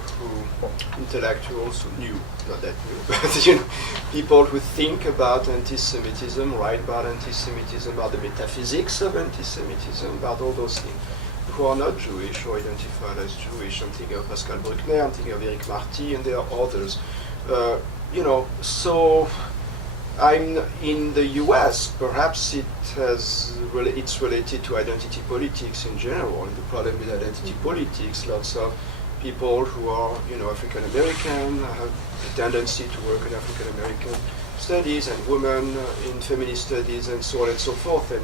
intellectuals who new, not that new, but people who think about anti-Semitism, write about anti-Semitism, about the metaphysics of anti-Semitism, about all those things, who are not Jewish or identified as Jewish. I'm thinking of Pascal Bruckner, I'm thinking of Eric Marty, and there are others. So I'm in the US. Perhaps it's related to identity politics in general. And the problem with identity politics, lots of people who are, African American have a tendency to work in African American studies, and women in feminist studies, and so on and so forth, and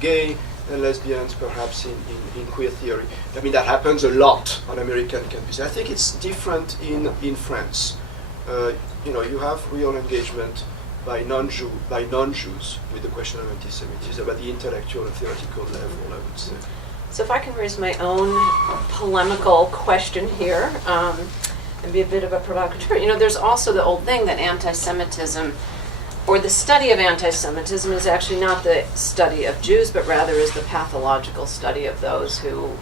gay and lesbians perhaps in queer theory. I mean, that happens a lot on American campuses. I think it's different in France. You have real engagement by non-Jews with the question of anti-Semitism at the intellectual and theoretical level, I would say. So if I can raise my own polemical question here, and be a bit of a provocateur. There's also the old thing that anti-Semitism, or the study of anti-Semitism, is actually not the study of Jews, but rather is the pathological study of those who,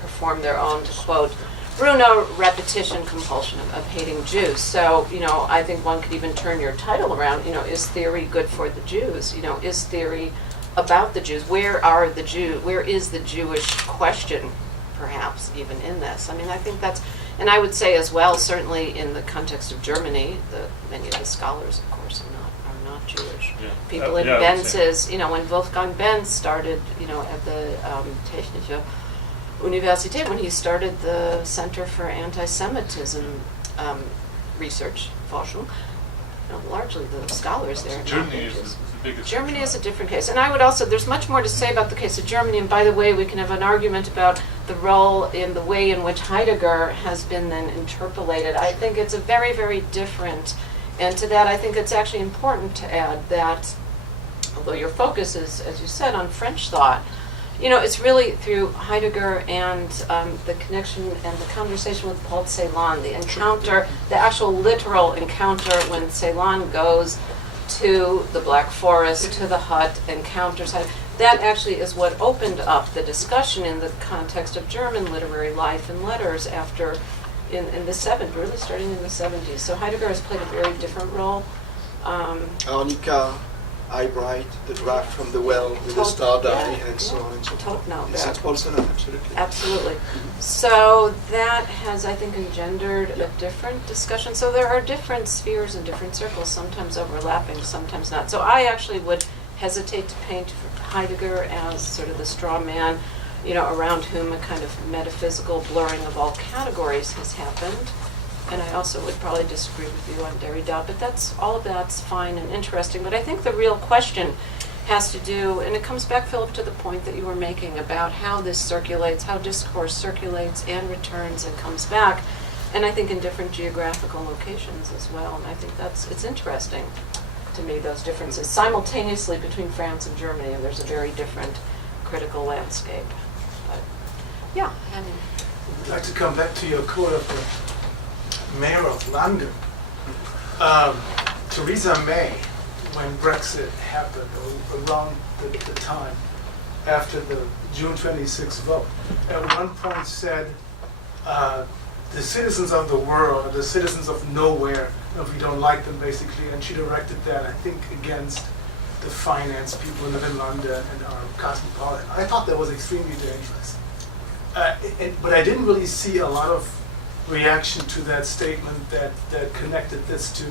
perform their own, to quote Bruno, repetition compulsion of hating Jews. So, I think one could even turn your title around, is theory good for the Jews? Is theory about the Jews? Where is the Jewish question, perhaps, even in this? I mean, I think that's, and I would say as well, certainly in the context of Germany, many of the scholars, of course, are not Jewish. Yeah. People in Benz's, when Wolfgang Benz started, at the Technische Universität, when he started the Center for Anti-Semitism Research, Forschung, largely the scholars there. Germany is the biggest. Germany is a different case. And I would also, there's much more to say about the case of Germany, and by the way, we can have an argument about the role in the way in which Heidegger has been then interpolated. I think it's a very, very different, and to that I think it's actually important to add that, although your focus is, as you said, on French thought, it's really through Heidegger and the connection and the conversation with Paul Celan, the encounter, the actual literal encounter when Celan goes to the Black Forest, to the hut, encounters Heidegger. That actually is what opened up the discussion in the context of German literary life and letters after, in the 70s, really starting in the 70s. So Heidegger has played a very different role. Arnica, Eyebright, the draft from the well with the star die, and so on and so forth. Since Paul Celan, absolutely. Absolutely. So that has, I think, engendered a different discussion. So there are different spheres and different circles, sometimes overlapping, sometimes not. So I actually would hesitate to paint Heidegger as sort of the straw man, around whom a kind of metaphysical blurring of all categories has happened. And I also would probably disagree with you on Derrida, but all of that's fine and interesting. But I think the real question has to do, and it comes back, Philip, to the point that you were making about how this circulates, how discourse circulates and returns and comes back, and I think in different geographical locations as well. And I think it's interesting to me, those differences simultaneously between France and Germany, and there's a very different critical landscape. But yeah, I'd like to come back to your quote of the Mayor of London. Theresa May, when Brexit happened, or around the time after the June 26th vote, at one point said, the citizens of the world are the citizens of nowhere if we don't like them, basically, and she directed that, I think, against the finance people who live in London and are cosmopolitan. I thought that was extremely dangerous. But I didn't really see a lot of reaction to that statement that connected this to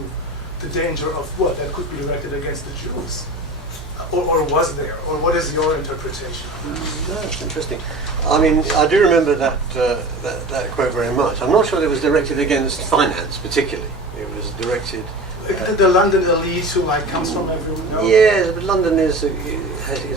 the danger of what that could be directed against the Jews. Or was there? Or what is your interpretation? No, it's interesting. I mean, I do remember that quote very much. I'm not sure it was directed against finance particularly. It was directed... the London elite who comes from everywhere. No? Yes, but London is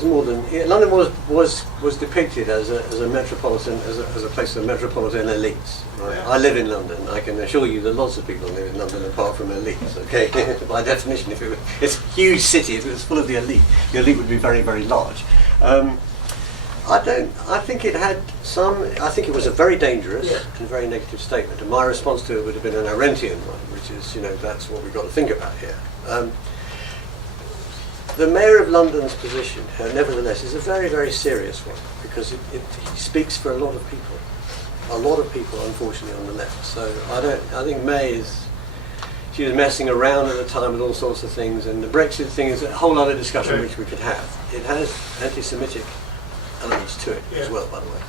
more than... London was depicted as a metropolitan, as a place of metropolitan elites. Right? Yeah. I live in London. I can assure you that lots of people live in London apart from elites. Okay, by definition, it's a huge city. If it was full of the elite would be very, very large. I think it had some. I think it was a very dangerous and very negative statement. And my response to it would have been an Arendtian one, which is, that's what we've got to think about here. The Mayor of London's position, nevertheless, is a very, very serious one because he speaks for a lot of people. A lot of people, unfortunately, on the left. So I think May she was messing around at the time with all sorts of things, and the Brexit thing is a whole other discussion which we could have. It has anti-Semitic elements to it as Yeah. well, by the way.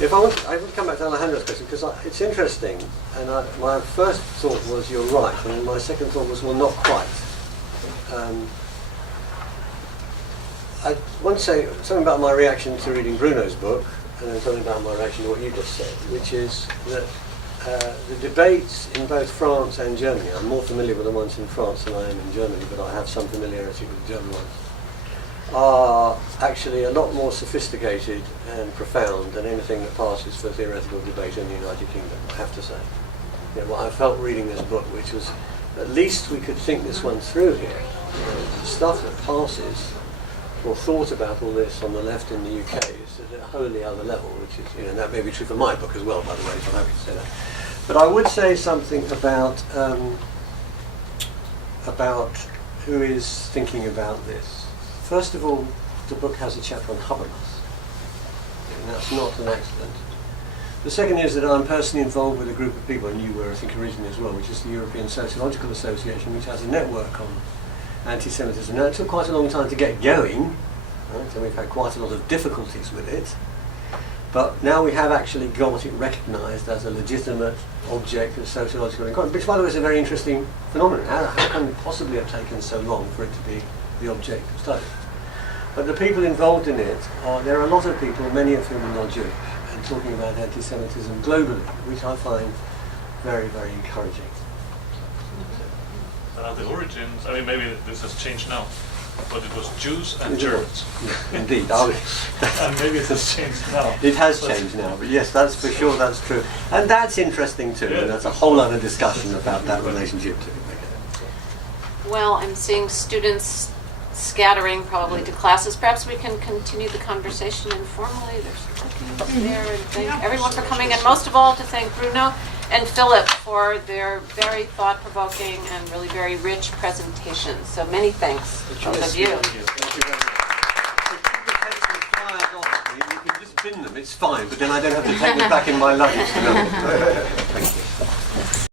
If I would come back to Alejandro's question, because it's interesting, and my first thought was you're right, and then my second thought was, well, not quite. I want to say something about my reaction to reading Bruno's book, and then something about my reaction to what you just said, which is that the debates in both France and Germany, I'm more familiar with the ones in France than I am in Germany, but I have some familiarity with the German ones, are actually a lot more sophisticated and profound than anything that passes for theoretical debate in the United Kingdom, I have to say. You know, what I felt reading this book, which was at least we could think this one through here. You know, the stuff that passes or thought about all this on the left in the UK is at a wholly other level, which is, you know, and that may be true for my book as well, by the way, so I'm happy to say that. But I would say something about who is thinking about this. First of all, the book has a chapter on Habermas, and that's not an accident. The second is that I'm personally involved with a group of people, and you were, I think, originally as well, which is the European Sociological Association, which has a network on anti-Semitism. Now, it took quite a long time to get going, right? And we've had quite a lot of difficulties with it, but now we have actually got it recognised as a legitimate object of sociological inquiry, which, by the way, is a very interesting phenomenon. How can it possibly have taken so long for it to be the object of study? But the people involved in it there are a lot of people, many of whom are not Jewish, and talking about anti-Semitism globally, which I find very, very encouraging. The origins, I mean, maybe this has changed now, but it was Jews and Germans. Yeah, indeed. And maybe it has changed now. It has changed now, but yes, that's for sure, that's true. And that's interesting too, Yeah. and that's a whole other discussion about that relationship too. Well, I'm seeing students scattering probably to classes. Perhaps we can continue the conversation informally. There's cookies there, and thank everyone for coming, and most of all to thank Bruno and Phillip for their very thought-provoking and really very rich presentations. So many thanks, both of you. Thank you very much. You can just bin them, it's fine, but then I don't have to take them back in my luggage. Thank you.